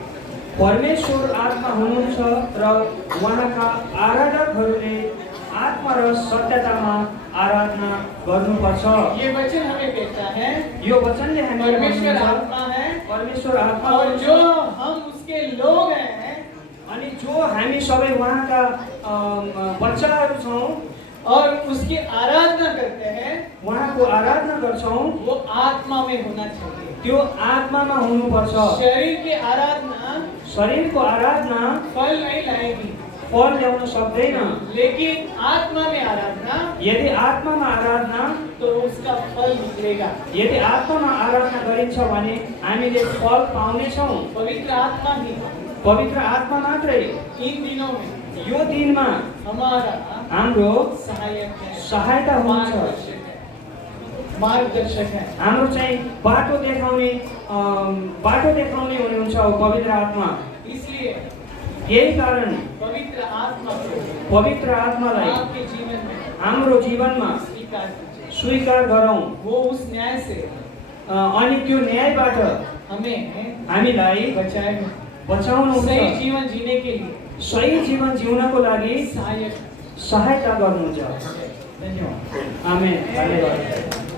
परमेश्वर आत्मा हुनुहुन्छ र उहाँका आराधकहरूले आत्मा र सत्यतामा आराधना गर्नुपर्छ। ये वचन हमें कहता है यो वचनले हामीलाई परमेश्वर भन्नुहुन्छ, आत्मा है परमेश्वर आत्मा और हुनुहुन्छ, जो हम उसके लोग हैं अनि जो हामी सबै उहाँका बच्चाहरू छौँ और उसकी आराधना करते हैं, उहाँको आराधना गर्छौँ, वो आत्मा में होना चाहिए। त्यो आत्मामा हुनुपर्छ। शरीर की आराधना शरीरको आराधना फल नहीं लाएगी, फल ल्याउन सक्दैन, लेकिन आत्मा में आराधना यदि आत्मामा आराधना तो उसका फल निकलेगा। यदि आत्मामा आराधना गरिन्छ भने हामीले फल पाउनेछौँ। पवित्र आत्मा ही पवित्र आत्मा मात्रै इन दिनों में यो दिनमा हमारा हाम्रो सहायक है, सहायता हुन्छ, मार्गदर्शक है। हाम्रो चाहिँ बाटो देखाउने हुनुहुन्छ पवित्र आत्मा। इसलिए यही कारण पवित्र आत्मा को पवित्र आत्मालाई आपके जीवन में हाम्रो जीवनमा स्वीकार कीजिए। स्वीकार गरौँ, वो उस न्याय से अनि त्यो न्यायबाट हमें हामीलाई बचाएगा, बचाउनुहुन्छ, सही जीवन जीने के लिए सही जीवन जिउनको लागि सहायक। सहायता गर्नुहुन्छ। धन्यवाद। आमेन। धन्यवाद।